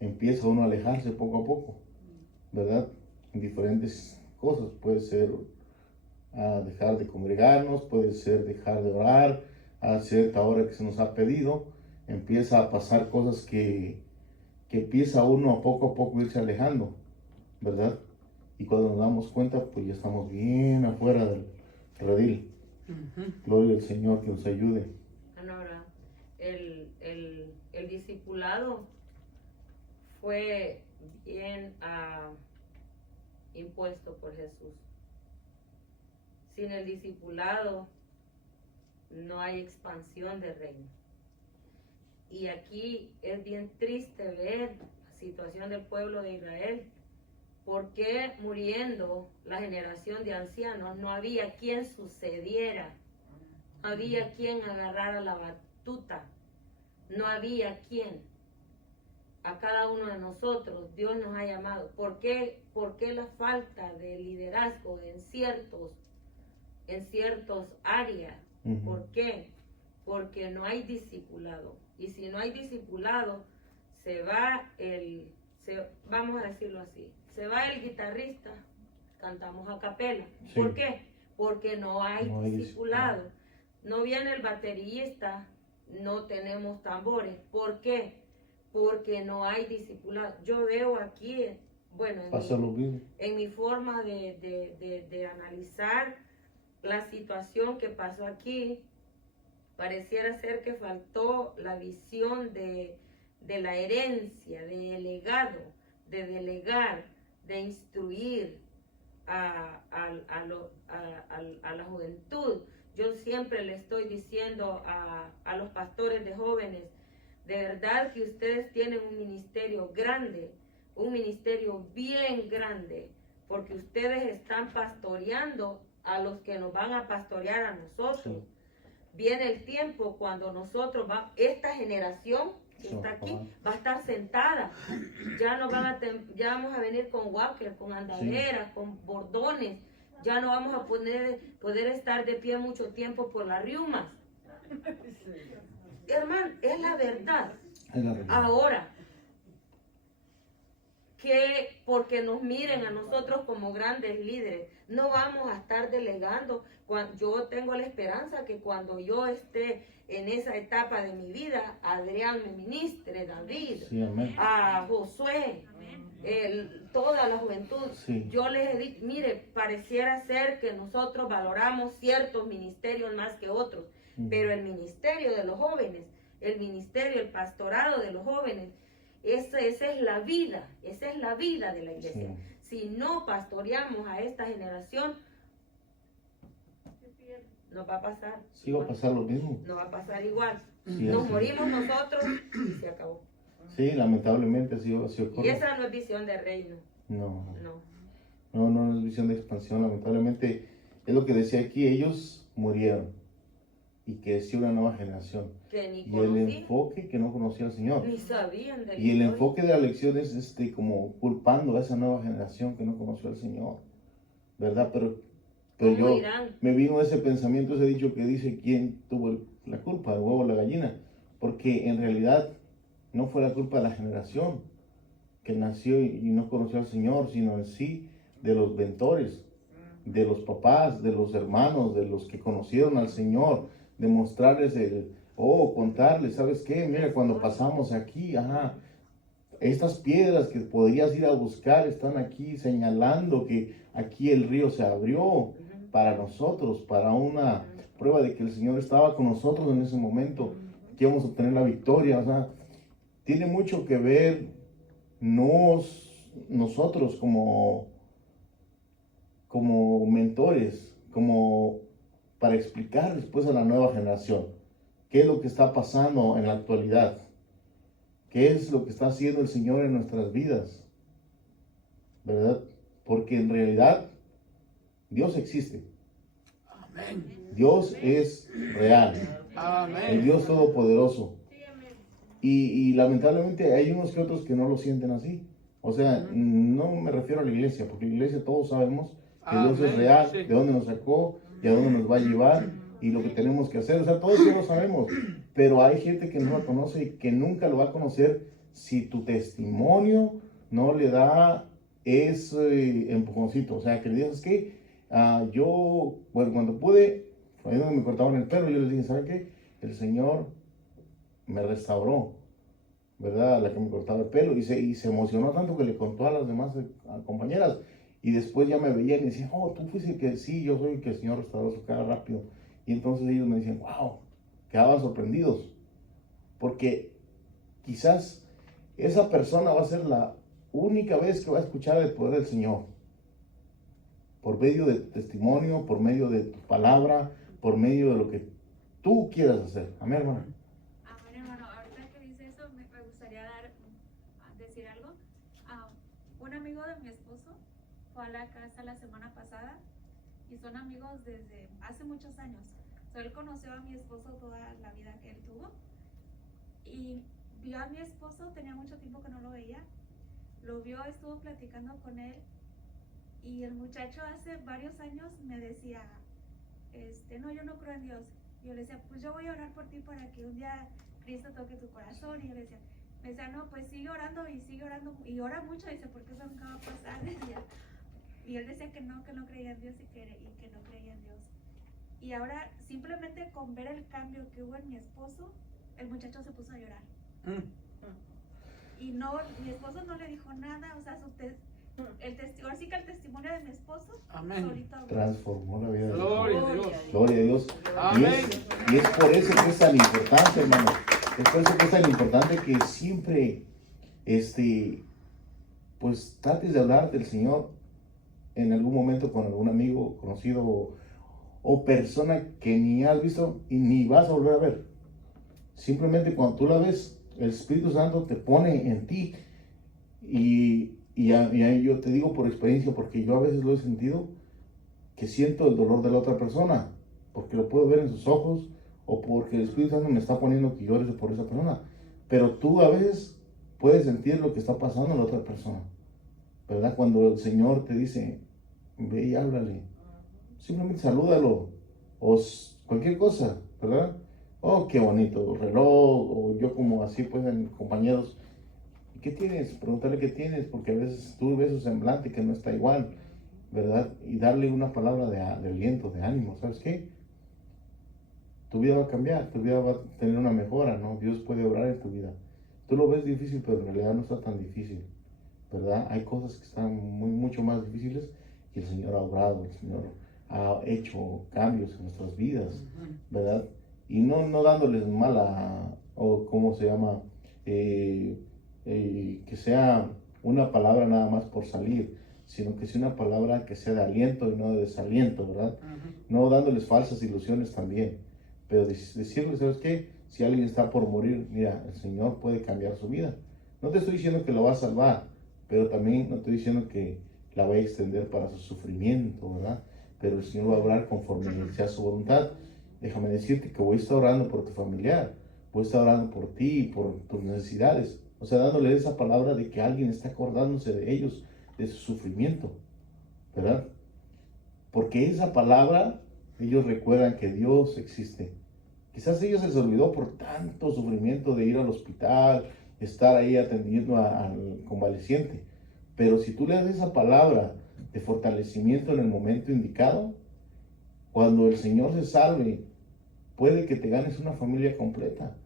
empieza uno a alejarse poco a poco, ¿verdad? En diferentes cosas. Puede ser dejar de congregarnos, puede ser dejar de orar a cierta hora que se nos ha pedido. Empieza a pasar cosas que empieza uno a poco irse alejando, ¿verdad? Y cuando nos damos cuenta, pues ya estamos bien afuera del redil. Ujú. Gloria al Señor, que nos ayude. Ahora, el discipulado fue bien impuesto por Jesús. Sin el discipulado no hay expansión del reino. Y aquí es bien triste ver la situación del pueblo de Israel, porque muriendo la generación de ancianos no había quien sucediera, no había quien agarrara la batuta, no había quien. A cada uno de nosotros Dios nos ha llamado. ¿Por qué la falta de liderazgo en ciertos áreas? Uh-huh. ¿Por qué? Porque no hay discipulado. Y si no hay discipulado, vamos a decirlo así, se va el guitarrista, cantamos a capela. Sí. ¿Por qué? Porque no hay discipulado. No viene el baterista, no tenemos tambores. ¿Por qué? porque no hay discipulado. Yo veo aquí, bueno, Pasa lo mismo. en mi forma de analizar la situación que pasó aquí, pareciera ser que faltó la visión de la herencia, de legado, de delegar, de instruir a la juventud. Yo siempre le estoy diciendo a los pastores de jóvenes, de verdad que ustedes tienen un ministerio grande, un ministerio bien grande, porque ustedes están pastoreando a los que nos van a pastorear a nosotros. Sí. Viene el tiempo cuando nosotros esta generación que está aquí va a estar sentada. Ya no ya vamos a venir con walker, con andaderas, con bordones. Ya no vamos a poder estar de pie mucho tiempo por las riumas. Hermano, es la verdad. Es la realidad. Ahora, que porque nos miren a nosotros como grandes líderes, no vamos a estar delegando. Yo tengo la esperanza que cuando yo esté en esa etapa de mi vida, Adrián me ministre, David, Sí, amén. a Josué, toda la juventud. Sí. Yo les he dicho, mire, pareciera ser que nosotros valoramos ciertos ministerios más que otros, pero el ministerio de los jóvenes, el ministerio, el pastorado de los jóvenes, esa es la vida de la iglesia. Sí. Si no pastoreamos a esta generación, nos va a pasar. Sí, va a pasar lo mismo. Nos va a pasar igual. Sí, Nos así. morimos nosotros y se acabó. Sí, lamentablemente así Y ocurre. esa no es visión de reino. No, No. no es visión de expansión. Lamentablemente es lo que decía aquí, ellos murieron y creció una nueva generación. Que ni Y el conocían, enfoque que no conocía al Señor. ni sabían del Y el enfoque de la lección es como culpando a esa nueva generación que no conoció al Señor, ¿verdad? Pero ¿Cómo yo irán? me vino ese pensamiento, ese dicho que dice quién tuvo la culpa, el huevo o la gallina, porque en realidad no fue la culpa de la generación que nació y no conoció al Señor, sino en sí de los mentores, de los papás, de los hermanos, de los que conocieron al Señor, de mostrarles contarles, ¿sabes qué? Mira, cuando pasamos aquí, estas piedras que podrías ir a buscar están aquí señalando que aquí el río se abrió para nosotros, para una prueba de que el Señor estaba con nosotros en ese momento, que íbamos a obtener la victoria. O sea, tiene mucho que ver nosotros como mentores, como para explicar después a la nueva generación qué es lo que está pasando en la actualidad, qué es lo que está haciendo el Señor en nuestras vidas, ¿verdad? Porque en realidad Dios existe. Amén. Dios es real, el Amén. Dios todopoderoso. Y lamentablemente hay unos que otros que no lo sienten así. O sea, no me refiero a la iglesia, porque la iglesia todos sabemos que Dios es Amén, real, sí. de dónde nos sacó y a dónde nos va a llevar y lo que tenemos que hacer. O sea, todos eso lo sabemos, pero hay gente que no lo conoce y que nunca lo va a conocer si tu testimonio no le da ese empujoncito. O sea, que le dices que yo, bueno, cuando pude, fue ahí donde me cortaban el pelo, yo les dije, ¿saben qué? El Señor me restauró, ¿verdad? La que me cortaba el pelo y se emocionó tanto que le contó a las demás compañeras y después ya me veían y decían, oh, tú fuiste el que sí, yo soy el que el Señor restauró su cara rápido. Y entonces ellos me decían, wow, quedaban sorprendidos porque quizás esa persona va a ser la única vez que va a escuchar el poder del Señor por medio de tu testimonio, por medio de tu palabra, por medio de lo que tú quieras hacer. Amén, hermano. Amén, hermano. Ahorita que dice eso, me gustaría decir algo. Un amigo de mi esposo fue a la casa la semana pasada y son amigos desde hace muchos años. Él conoció a mi esposo toda la vida que él tuvo y vio a mi esposo, tenía mucho tiempo que no lo veía. Lo vio, estuvo platicando con él y el muchacho hace varios años me decía, no, yo no creo en Dios. Yo le decía, pues yo voy a orar por ti para que un día Cristo toque tu corazón. Y yo le decía, me decía, no, pues sigue orando y ora mucho. Dice, porque eso nunca va a pasar. Decía. Y él decía que no creía en Dios y que no creía en Dios. Y ahora, simplemente con ver el cambio que hubo en mi esposo, el muchacho se puso a llorar. y no, mi esposo no le dijo nada, o sea, ahora sí que el testimonio de mi esposo Amén. solito habló. Transformó la vida de Gloria a Dios. Gloria a Dios. Amén. Y es por eso que es tan importante, hermano. Es por eso que es tan importante que siempre, pues trates de hablar del Señor en algún momento con algún amigo, conocido o persona que ni has visto y ni vas a volver a ver. Simplemente cuando tú la ves, el Espíritu Santo te pone en ti. Y yo te digo por experiencia, porque yo a veces lo he sentido, que siento el dolor de la otra persona, porque lo puedo ver en sus ojos, o porque el Espíritu Santo me está poniendo que llore por esa persona. Pero tú a veces puedes sentir lo que está pasando en la otra persona, ¿verdad? Cuando el Señor te dice, ve y háblale, simplemente salúdalo, o cualquier cosa, ¿verdad? Oh, qué bonito reloj, o yo como así, pues, en compañeros, ¿qué tienes? Preguntarle qué tienes, porque a veces tú ves su semblante que no está igual, ¿verdad? Y darle una palabra de aliento, de ánimo, ¿sabes qué? Tu vida va a cambiar, tu vida va a tener una mejora, ¿no? Dios puede obrar en tu vida. Tú lo ves difícil, pero en realidad no está tan difícil, ¿verdad? Hay cosas que están mucho más difíciles y el Señor ha obrado, el Señor ha hecho cambios en nuestras vidas, ¿verdad? Y no dándoles mala, o cómo se llama, que sea una palabra nada más por salir, sino que sea una palabra que sea de aliento y no de desaliento, ¿verdad? No dándoles falsas ilusiones también, pero decirles, ¿sabes qué? Si alguien está por morir, mira, el Señor puede cambiar su vida. No te estoy diciendo que lo va a salvar, pero también no estoy diciendo que la va a extender para su sufrimiento, ¿verdad? Pero el Señor va a obrar conforme sea su voluntad. Déjame decirte que voy a estar orando por tu familiar, voy a estar orando por ti, por tus necesidades. O sea, dándole esa palabra de que alguien está acordándose de ellos, de su sufrimiento, ¿verdad? Porque esa palabra, ellos recuerdan que Dios existe. Quizás ellos se les olvidó por tanto sufrimiento de ir al hospital, estar ahí atendiendo al convaleciente. Pero si tú le das esa palabra de fortalecimiento en el momento indicado, cuando el Señor se salve, puede que te ganes una familia completa.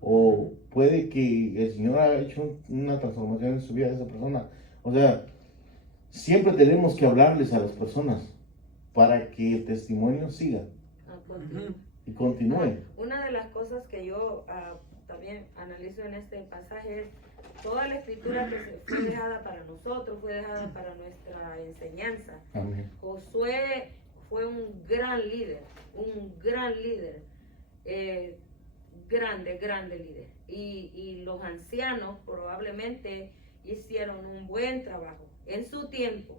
O puede que el Señor haya hecho una transformación en su vida de esa persona. O sea, siempre tenemos que hablarles a las personas para que el testimonio siga y continúe. Una de las cosas que yo también analizo en este pasaje es toda la escritura que fue dejada para nosotros, fue dejada para nuestra enseñanza. Amén. Josué fue un gran líder, grande líder. Y los ancianos probablemente hicieron un buen trabajo en su tiempo,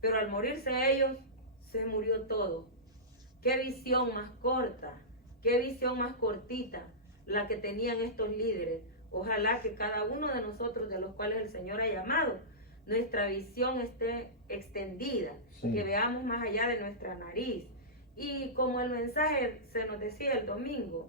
Pero al morirse ellos, se murió todo. Qué visión más corta, qué visión más cortita la que tenían estos líderes. Ojalá que cada uno de nosotros, de los cuales el Señor ha llamado, nuestra visión esté extendida, que veamos más allá de nuestra nariz. Y como el mensaje se nos decía el domingo,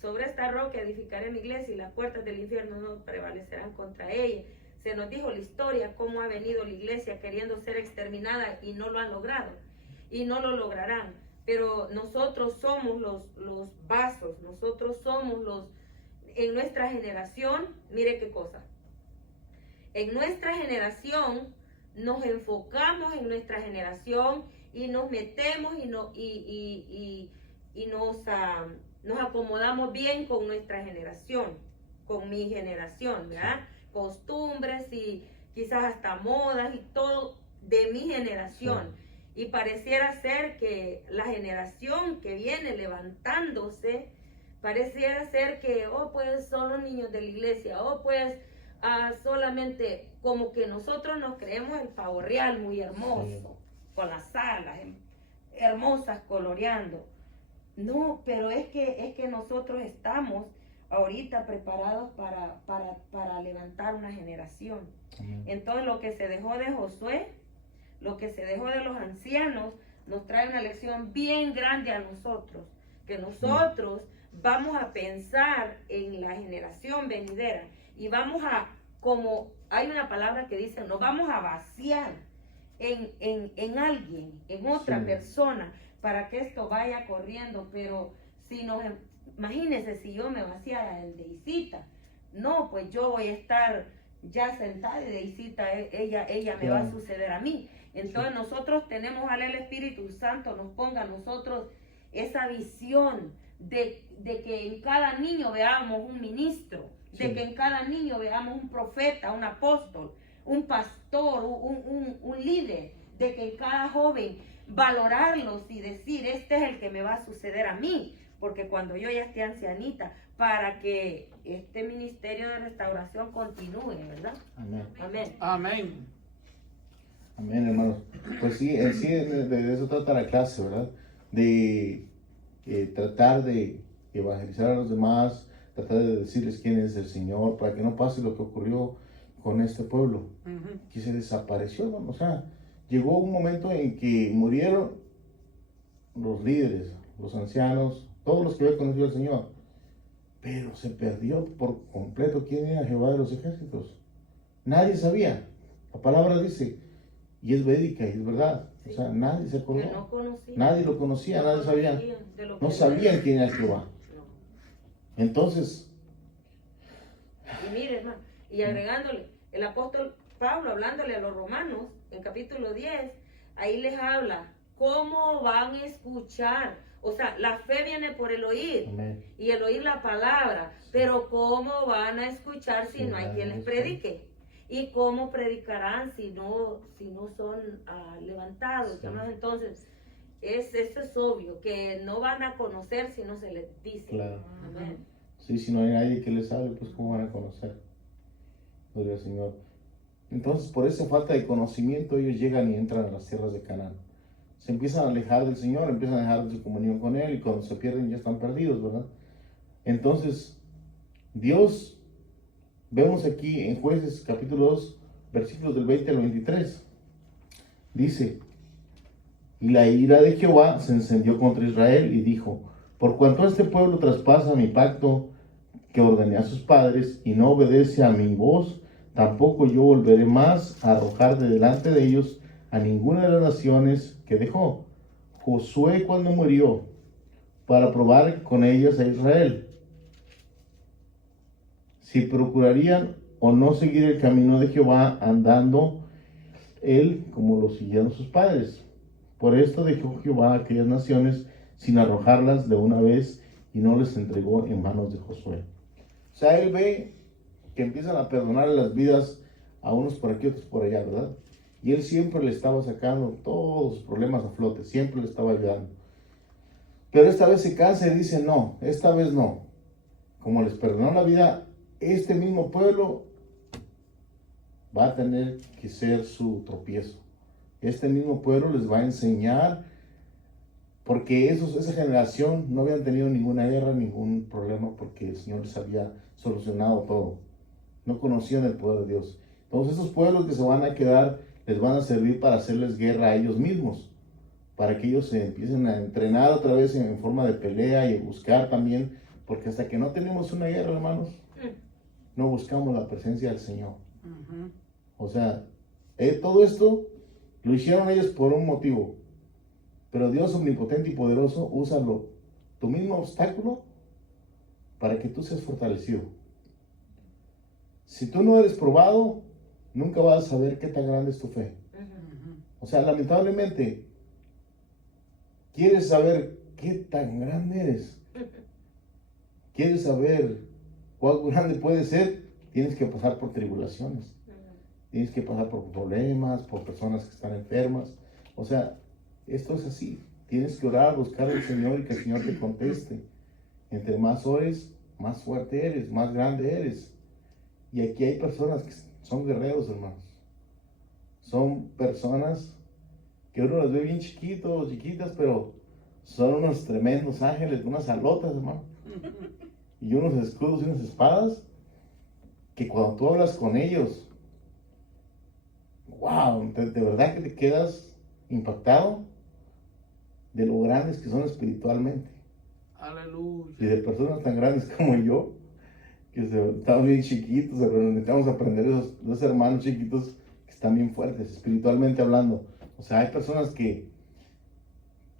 sobre esta roca edificaré mi iglesia y las puertas del infierno no prevalecerán contra ella. Se nos dijo la historia, cómo ha venido la iglesia queriendo ser exterminada y no lo han logrado, y no lo lograrán. Pero nosotros somos los vasos, nosotros somos en nuestra generación, mire qué cosa. En nuestra generación nos enfocamos en nuestra generación y nos metemos y nos acomodamos bien con nuestra generación, con mi generación, ¿verdad? Costumbres y quizás hasta modas y todo de mi generación. Y pareciera ser que la generación que viene levantándose, pareciera ser que, pues son los niños de la iglesia, pues solamente como que nosotros nos creemos el pavo real muy hermoso, con las alas hermosas coloreando. No, pero es que nosotros estamos ahorita preparados para levantar una generación. Entonces lo que se dejó de Josué, lo que se dejó de los ancianos, nos trae una lección bien grande a nosotros, que nosotros vamos a pensar en la generación venidera y vamos como hay una palabra que dice, nos vamos a vaciar en alguien, en otra persona, para que esto vaya corriendo. Pero si imagínense si yo me vaciara el de Isita, no, pues yo voy a estar ya sentada y de visita, ella me va a suceder a mí. Entonces nosotros tenemos, ojalá el Espíritu Santo nos ponga a nosotros esa visión de que en cada niño veamos un ministro, de que en cada niño veamos un profeta, un apóstol, un pastor, un líder, de que en cada joven valorarlos y decir, este es el que me va a suceder a mí, porque cuando yo ya esté ancianita, para que este ministerio de restauración continúe, ¿verdad? Amén. Amén. Amén. Amén, hermanos. Pues sí, en sí de eso trata la clase, ¿verdad? De tratar de evangelizar a los demás, tratar de decirles quién es el Señor, para que no pase lo que ocurrió con este pueblo, que se desapareció, ¿no? O sea, llegó un momento en que murieron los líderes, los ancianos, todos los que habían conocido al Señor, pero se perdió por completo quién era Jehová de los ejércitos. Nadie sabía. La palabra dice, y es verídica y es verdad. O sea, nadie se acordó. Que no conocía. Nadie lo conocía, nadie sabía. De lo que No sabían quién era Jehová. No. Entonces, Y mire, hermano, y agregándole, el apóstol Pablo hablándole a los romanos, en capítulo 10, ahí les habla, ¿cómo van a escuchar? O sea, la fe viene por el oír, amén. y el oír la palabra, pero ¿cómo van a escuchar si no hay quien les predique? ¿Y cómo predicarán si no son levantados? Sí. Entonces, eso es obvio, que no van a conocer si no se les dice. Claro. Amén. Sí, si no hay nadie que les hable, pues ¿cómo van a conocer? Gloria al Señor. Entonces, por esa falta de conocimiento, ellos llegan y entran a las tierras de Canaán. Se empiezan a alejar del Señor, empiezan a dejar de su comunión con Él, y cuando se pierden ya están perdidos, ¿verdad? Entonces, Dios, vemos aquí en Jueces capítulo 2, versículos del 20 al 23, dice, y la ira de Jehová se encendió contra Israel y dijo, por cuanto este pueblo traspasa mi pacto que ordené a sus padres y no obedece a mi voz, tampoco yo volveré más a arrojar de delante de ellos a ninguna de las naciones que dejó Josué cuando murió, para probar con ellas a Israel, si procurarían o no seguir el camino de Jehová, andando él como lo siguieron sus padres. Por esto dejó Jehová a aquellas naciones sin arrojarlas de una vez y no les entregó en manos de Josué. O sea, él ve que empiezan a perdonar las vidas a unos por aquí, otros por allá, ¿verdad? Y él siempre le estaba sacando todos sus problemas a flote, siempre le estaba ayudando. Pero esta vez se cansa y dice, no, esta vez no. Como les perdonó la vida, este mismo pueblo va a tener que ser su tropiezo. Este mismo pueblo les va a enseñar, porque esa generación no habían tenido ninguna guerra, ningún problema, porque el Señor les había solucionado todo. No conocían el poder de Dios. Entonces esos pueblos que se van a quedar les van a servir para hacerles guerra a ellos mismos, para que ellos se empiecen a entrenar otra vez en forma de pelea y buscar también, porque hasta que no tenemos una guerra, hermanos, no buscamos la presencia del Señor. O sea, todo esto lo hicieron ellos por un motivo, pero Dios omnipotente y poderoso usa tu mismo obstáculo para que tú seas fortalecido. Si tú no eres probado, nunca vas a saber qué tan grande es tu fe. O sea, lamentablemente, ¿quieres saber qué tan grande eres? ¿Quieres saber cuán grande puede ser? Tienes que pasar por tribulaciones. Tienes que pasar por problemas, por personas que están enfermas. O sea, esto es así. Tienes que orar, buscar al Señor y que el Señor te conteste. Entre más ores, más fuerte eres, más grande eres. Y aquí hay personas que son guerreros, hermanos. Son personas que uno las ve bien chiquitos, chiquitas, pero son unos tremendos ángeles, unas alotas, hermano. Y unos escudos y unas espadas, que cuando tú hablas con ellos, wow, de verdad que te quedas impactado de lo grandes que son espiritualmente. Aleluya. Y de personas tan grandes como yo, que estamos bien chiquitos, pero necesitamos aprender esos hermanos chiquitos que están bien fuertes, espiritualmente hablando. O sea, hay personas que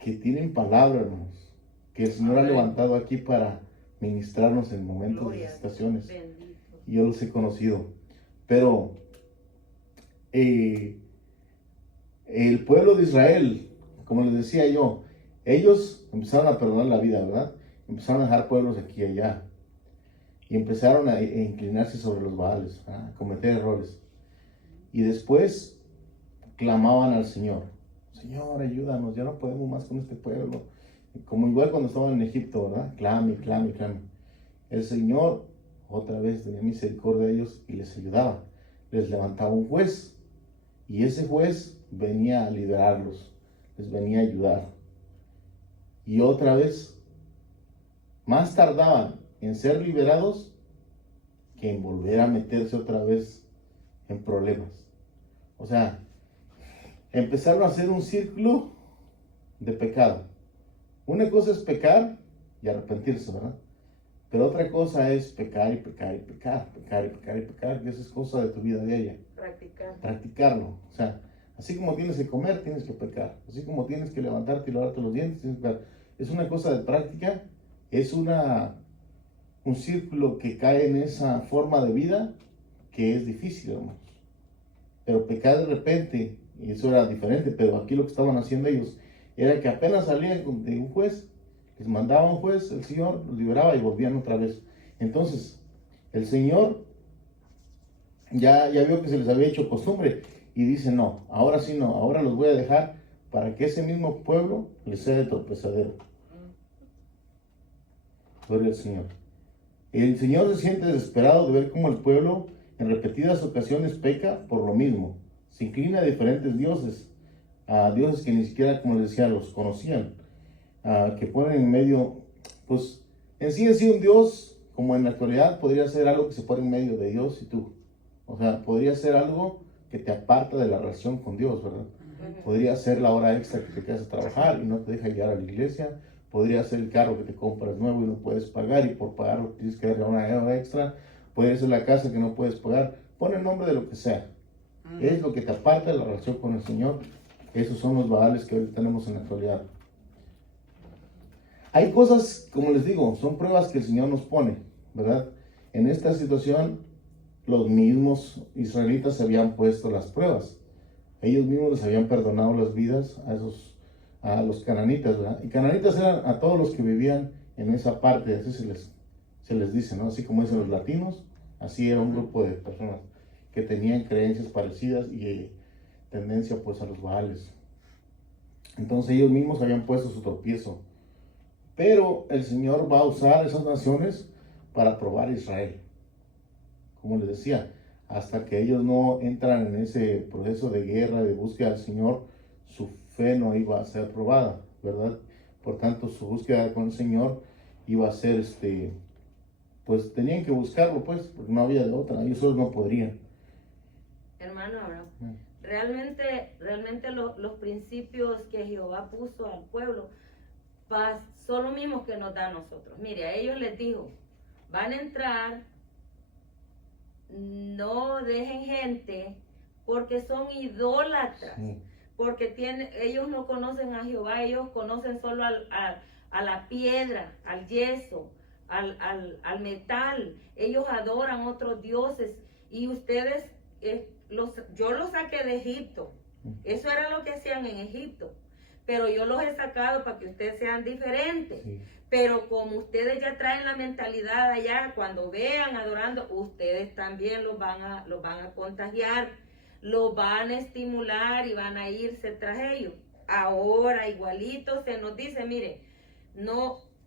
tienen palabra, hermanos, que el Señor ha levantado aquí para ministrarnos en momentos de situaciones. y yo los he conocido. Pero el pueblo de Israel, como les decía yo, ellos empezaron a perdonar la vida, ¿verdad? Empezaron a dejar pueblos aquí y allá. Y empezaron a inclinarse sobre los Baales, a cometer errores. Y después clamaban al Señor. Señor, ayúdanos, ya no podemos más con este pueblo. Como igual cuando estaban en Egipto, ¿verdad? Clame, clame, clame. El Señor otra vez tenía misericordia de ellos y les ayudaba. Les levantaba un juez. Y ese juez venía a liberarlos. Les venía a ayudar. Y otra vez, más tardaban en ser liberados que en volver a meterse otra vez en problemas. O sea, empezaron a hacer un círculo de pecado. Una cosa es pecar y arrepentirse, ¿verdad? Pero otra cosa es pecar y pecar y pecar, pecar y pecar y pecar, que esa es cosa de tu vida diaria. Practicarlo. O sea, así como tienes que comer, tienes que pecar. Así como tienes que levantarte y lavarte los dientes, tienes que pecar. Es una cosa de práctica, es un círculo que cae en esa forma de vida que es difícil, hermanos. Pero pecar de repente, y eso era diferente, pero aquí lo que estaban haciendo ellos era que apenas salían de un juez, les mandaba un juez, el Señor los liberaba y volvían otra vez. Entonces, el Señor ya vio que se les había hecho costumbre y dice, no, ahora sí no, ahora los voy a dejar para que ese mismo pueblo les sea de tropezadero. Gloria al Señor. El Señor se siente desesperado de ver cómo el pueblo en repetidas ocasiones peca por lo mismo. Se inclina a diferentes dioses, a dioses que ni siquiera, como les decía, los conocían, que ponen en medio, pues en sí un Dios, como en la actualidad, podría ser algo que se pone en medio de Dios y tú. O sea, podría ser algo que te aparta de la relación con Dios, ¿verdad? Podría ser la hora extra que te quedas a trabajar y no te deja llegar a la iglesia. Podría ser el carro que te compras nuevo y no puedes pagar y por pagarlo tienes que darle una hora extra. Puede ser la casa que no puedes pagar. Pon el nombre de lo que sea. Es lo que te aparta de la relación con el Señor. Esos son los Baales que hoy tenemos en la actualidad. Hay cosas, como les digo, son pruebas que el Señor nos pone, ¿verdad? En esta situación, los mismos israelitas se habían puesto las pruebas. Ellos mismos les habían perdonado las vidas a los cananitas, ¿verdad? Y cananitas eran a todos los que vivían en esa parte, así se les dice, ¿no? Así como dicen los latinos, así era un grupo de personas que tenían creencias parecidas y tendencia pues a los Baales. Entonces ellos mismos habían puesto su tropiezo. Pero el Señor va a usar esas naciones para probar a Israel. Como les decía, hasta que ellos no entran en ese proceso de guerra, de búsqueda del Señor, su fe no iba a ser probada, ¿verdad? Por tanto, su búsqueda con el Señor iba a ser, pues tenían que buscarlo, pues, porque no había de otra, ellos solos no podrían. Hermano, realmente los principios que Jehová puso al pueblo son los mismos que nos da a nosotros. Mire, a ellos les dijo, van a entrar, no dejen gente, porque son idólatras. Sí. Porque ellos no conocen a Jehová, ellos conocen solo a la piedra, al yeso, al metal. Ellos adoran otros dioses. Y ustedes, yo los saqué de Egipto. Eso era lo que hacían en Egipto. Pero yo los he sacado para que ustedes sean diferentes. Sí. Pero como ustedes ya traen la mentalidad allá, cuando vean adorando, ustedes también los van a contagiar. Los van a estimular y van a irse tras ellos. Ahora igualito se nos dice, mire,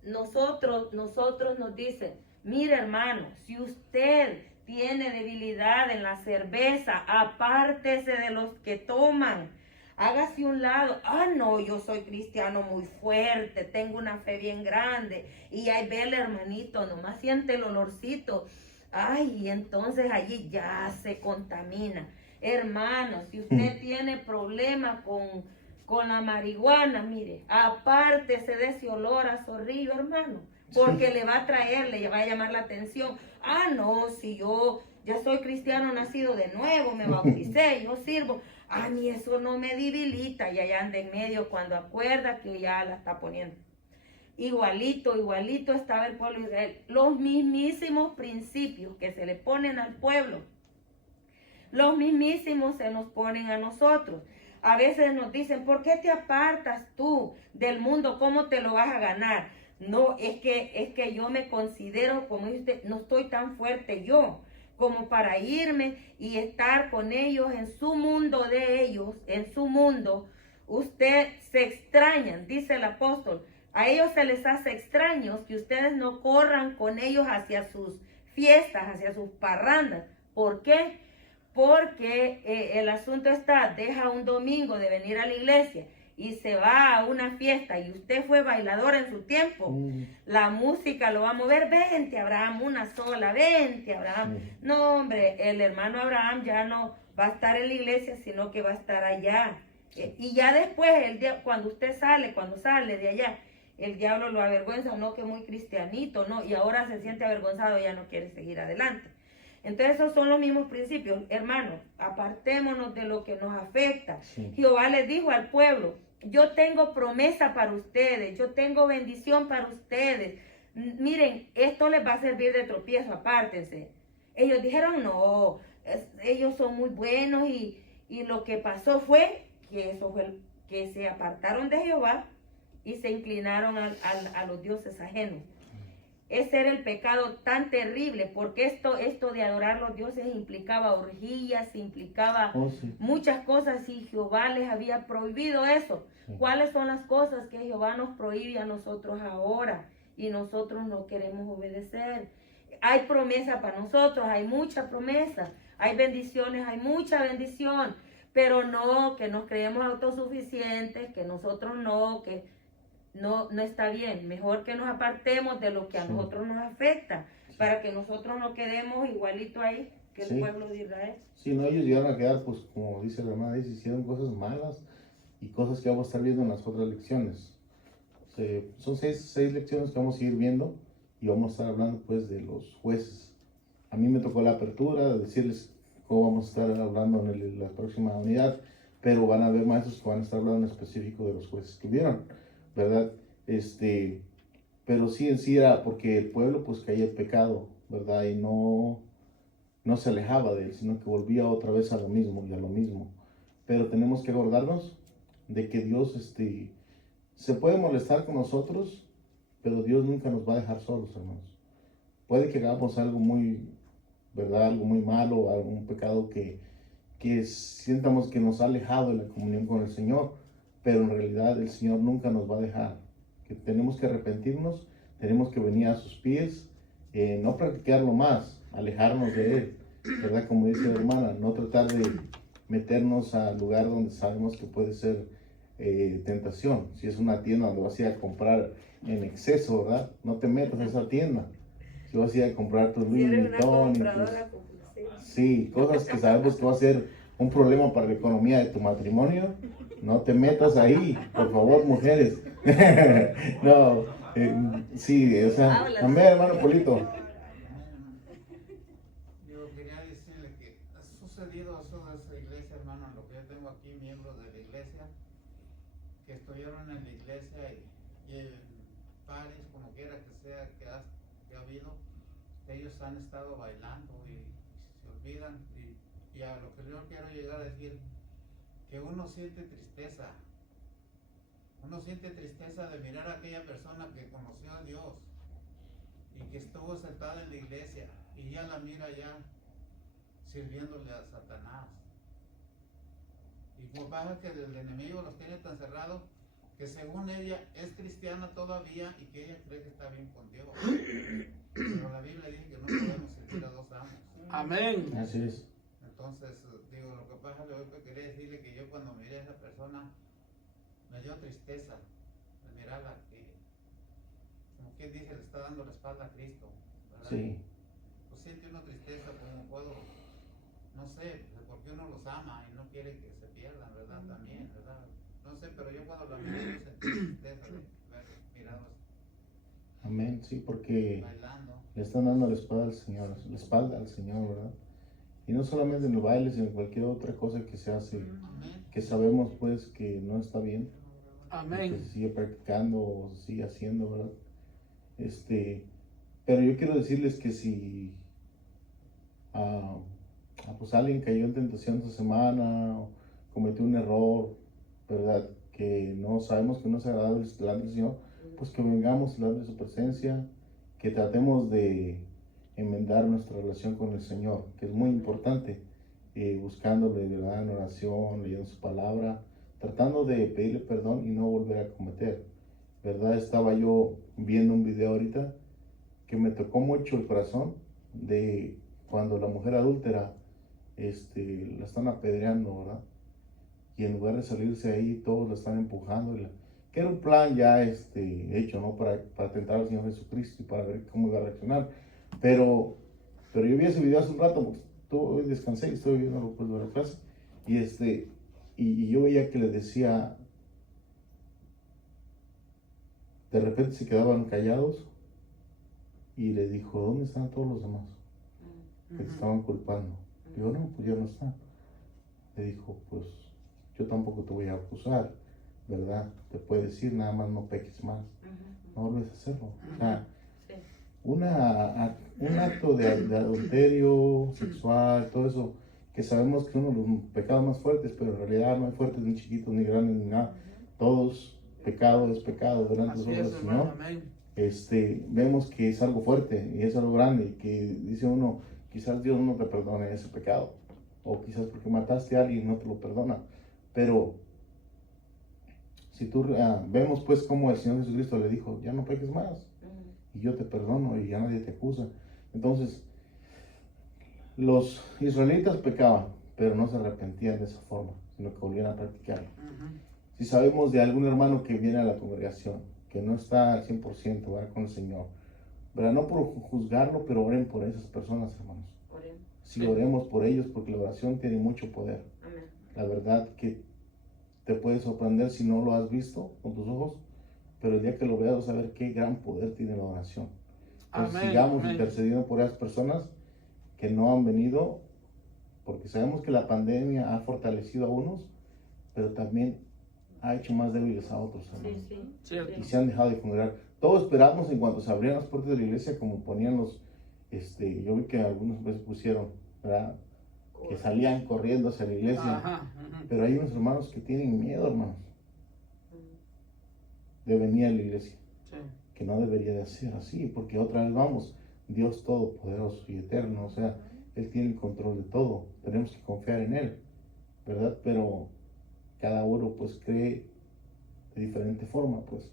nosotros nos dicen, mire hermano, si usted tiene debilidad en la cerveza, apártese de los que toman, hágase un lado. No, yo soy cristiano muy fuerte, tengo una fe bien grande, y ahí ve el hermanito, nomás siente el olorcito, y entonces allí ya se contamina. Hermano, si usted tiene problemas con la marihuana, mire, apártese de ese olor a zorrillo, hermano, porque le va a llamar la atención. No, si yo ya soy cristiano nacido de nuevo, me bauticé, yo sirvo, a mí eso no me debilita, y allá anda en medio cuando acuerda que ya la está poniendo. igualito, igualito estaba el pueblo de Israel. Los mismísimos principios que se le ponen al pueblo, los mismísimos se nos ponen a nosotros. A veces nos dicen, ¿por qué te apartas tú del mundo? ¿Cómo te lo vas a ganar? No, es que yo me considero, como dice usted, no estoy tan fuerte yo como para irme y estar con ellos en su mundo de ellos, en su mundo. Usted se extrañan, dice el apóstol. A ellos se les hace extraños que ustedes no corran con ellos hacia sus fiestas, hacia sus parrandas. ¿Por qué? Porque el asunto está, deja un domingo de venir a la iglesia y se va a una fiesta y usted fue bailador en su tiempo, la música lo va a mover. Vente, Abraham, una sola, vente, Abraham. No, hombre, el hermano Abraham ya no va a estar en la iglesia, sino que va a estar allá. Y ya después, cuando usted sale, cuando sale de allá, el diablo lo avergüenza, no, que muy cristianito, no, y ahora se siente avergonzado, ya no quiere seguir adelante. Entonces esos son los mismos principios, hermanos, apartémonos de lo que nos afecta. Sí. Jehová les dijo al pueblo, yo tengo promesa para ustedes, yo tengo bendición para ustedes. Miren, esto les va a servir de tropiezo, apártense. Ellos dijeron, no, ellos son muy buenos y lo que pasó fue que se apartaron de Jehová y se inclinaron a los dioses ajenos. Ese era el pecado tan terrible, porque esto de adorar a los dioses implicaba orgías, implicaba muchas cosas, y Jehová les había prohibido eso. Sí. ¿Cuáles son las cosas que Jehová nos prohíbe a nosotros ahora y nosotros no queremos obedecer? Hay promesa para nosotros, hay mucha promesa, hay bendiciones, hay mucha bendición, pero no que nos creemos autosuficientes, que nosotros no, que no está bien. Mejor que nos apartemos de lo que a nosotros nos afecta, para que nosotros no quedemos igualito ahí que el pueblo de Israel. Sí, no, ellos llegaron a quedar, pues como dice la hermana, hicieron cosas malas y cosas que vamos a estar viendo en las otras lecciones. Son seis lecciones que vamos a ir viendo y vamos a estar hablando pues de los jueces. A mí me tocó la apertura de decirles cómo vamos a estar hablando en la próxima unidad, pero van a haber maestros que van a estar hablando en específico de los jueces que vieron, ¿verdad? Pero sí en sí era porque el pueblo pues caía en pecado, ¿verdad? Y no se alejaba de él, sino que volvía otra vez a lo mismo y a lo mismo. Pero tenemos que acordarnos de que Dios se puede molestar con nosotros, pero Dios nunca nos va a dejar solos, hermanos. Puede que hagamos algo muy, ¿verdad? Algo muy malo, algún pecado que sientamos que nos ha alejado de la comunión con el Señor, pero en realidad el Señor nunca nos va a dejar. Que tenemos que arrepentirnos, tenemos que venir a sus pies, no practicarlo más, alejarnos de Él, ¿verdad? Como dice la hermana, no tratar de meternos al lugar donde sabemos que puede ser tentación. Si es una tienda donde vas a ir a comprar en exceso, ¿verdad? No te metas a esa tienda. Si vas a ir a comprar tus Louis Vuitton, sí, cosas que sabemos que va a ser un problema para la economía de tu matrimonio, no te metas ahí, por favor, mujeres. No, sí, o sea, amén, hermano Polito. Yo quería decirle que ha sucedido eso de esa iglesia, hermano, lo que yo tengo aquí, miembros de la iglesia, que estuvieron en la iglesia y en pares, como quiera que sea, que ha habido, ellos han estado bailando y se olvidan, y a lo que yo quiero llegar a decir, que uno siente tristeza de mirar a aquella persona que conoció a Dios y que estuvo sentada en la iglesia y ya la mira ya sirviéndole a Satanás. Y como pasa que el enemigo los tiene tan cerrados que según ella es cristiana todavía y que ella cree que está bien con Dios. Pero la Biblia dice que no podemos servir a dos amos. Amén. Así es. Entonces, digo, lo que pasa, lo que quería decirle que yo cuando miré a esa persona me dio tristeza de mirarla, que como quien dice, le está dando la espalda a Cristo, ¿verdad? Sí. Pues siente una tristeza, como puedo, no sé, porque uno los ama y no quiere que se pierdan, ¿verdad? También, ¿verdad? No sé, pero yo cuando la miré yo sentí tristeza de ver mirados. Amén, sí, porque bailando. Le están dando la espalda al Señor, ¿verdad? Y no solamente en el baile, sino en cualquier otra cosa que se hace, que sabemos pues que no está bien. Amén. Que se sigue practicando o se sigue haciendo, ¿verdad? Pero yo quiero decirles que si pues alguien cayó en tentación esta semana o cometió un error, ¿verdad? Que no sabemos que no es agradable delante del Señor, pues que vengamos delante de su presencia, que tratemos de enmendar nuestra relación con el Señor, que es muy importante, buscándole, ¿verdad? En oración, leyendo su palabra, tratando de pedirle perdón y no volver a cometer, ¿verdad? Estaba yo viendo un video ahorita que me tocó mucho el corazón de cuando la mujer adúltera la están apedreando, ¿verdad? Y en lugar de salirse ahí, todos la están empujando, que era un plan ya hecho, ¿no? Para tentar al Señor Jesucristo y para ver cómo iba a reaccionar. Pero yo vi ese video hace un rato, porque hoy descansé y estoy viendo después de la clase, y yo veía que le decía, de repente se quedaban callados y le dijo, ¿dónde están todos los demás que te estaban culpando? Digo, no, pues ya no están. Le dijo, pues yo tampoco te voy a acusar, ¿verdad? Te puede decir, nada más no peques más, no vuelves a hacerlo. O sea, un acto de adulterio sexual, todo eso, que sabemos que es uno de los pecados más fuertes, pero en realidad no hay fuertes ni chiquitos ni grandes ni nada. Todos pecado es pecado delante de nosotros, Señor. Vemos que es algo fuerte y es algo grande, y que dice uno, quizás Dios no te perdone ese pecado, o quizás porque mataste a alguien no te lo perdona, pero si tú vemos pues como el Señor Jesucristo le dijo, ya no peques más, y yo te perdono y ya nadie te acusa. Entonces, los israelitas pecaban, pero no se arrepentían de esa forma, sino que volvían a practicarlo. Si sabemos de algún hermano que viene a la congregación, que no está al 100%, ¿verdad? Con el Señor, ¿verdad? No por juzgarlo, pero oren por esas personas, hermanos. Sí, oremos por ellos, porque la oración tiene mucho poder. Amén. La verdad que te puede sorprender si no lo has visto con tus ojos, pero el día que lo veas vas a ver qué gran poder tiene la oración. Entonces, sigamos intercediendo por esas personas que no han venido, porque sabemos que la pandemia ha fortalecido a unos, pero también ha hecho más débiles a otros, hermanos. Y se han dejado de congregar. Todos esperamos en cuanto se abrieran las puertas de la iglesia, como ponían yo vi que algunos veces pusieron, ¿verdad? Que salían corriendo hacia la iglesia. Pero hay unos hermanos que tienen miedo, hermanos, de venir a la iglesia. Que no debería de ser así, porque otra vez vamos, Dios todopoderoso y eterno, o sea, Él tiene el control de todo, tenemos que confiar en Él, ¿verdad? Pero cada uno pues cree de diferente forma, pues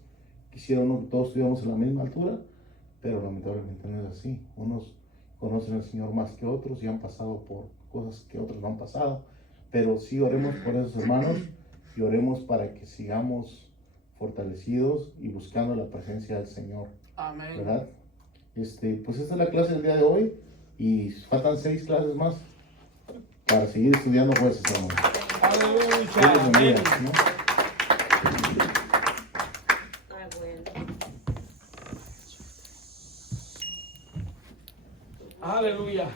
quisiera uno que todos estuviéramos en la misma altura, pero lamentablemente no es así. Unos conocen al Señor más que otros y han pasado por cosas que otros no han pasado, pero sí oremos por esos hermanos y oremos para que sigamos fortalecidos y buscando la presencia del Señor. Amén. ¿Verdad? Pues esta es la clase del día de hoy y faltan 6 clases más para seguir estudiando jueces, hermanos. Aleluya. ¿No? Aleluya.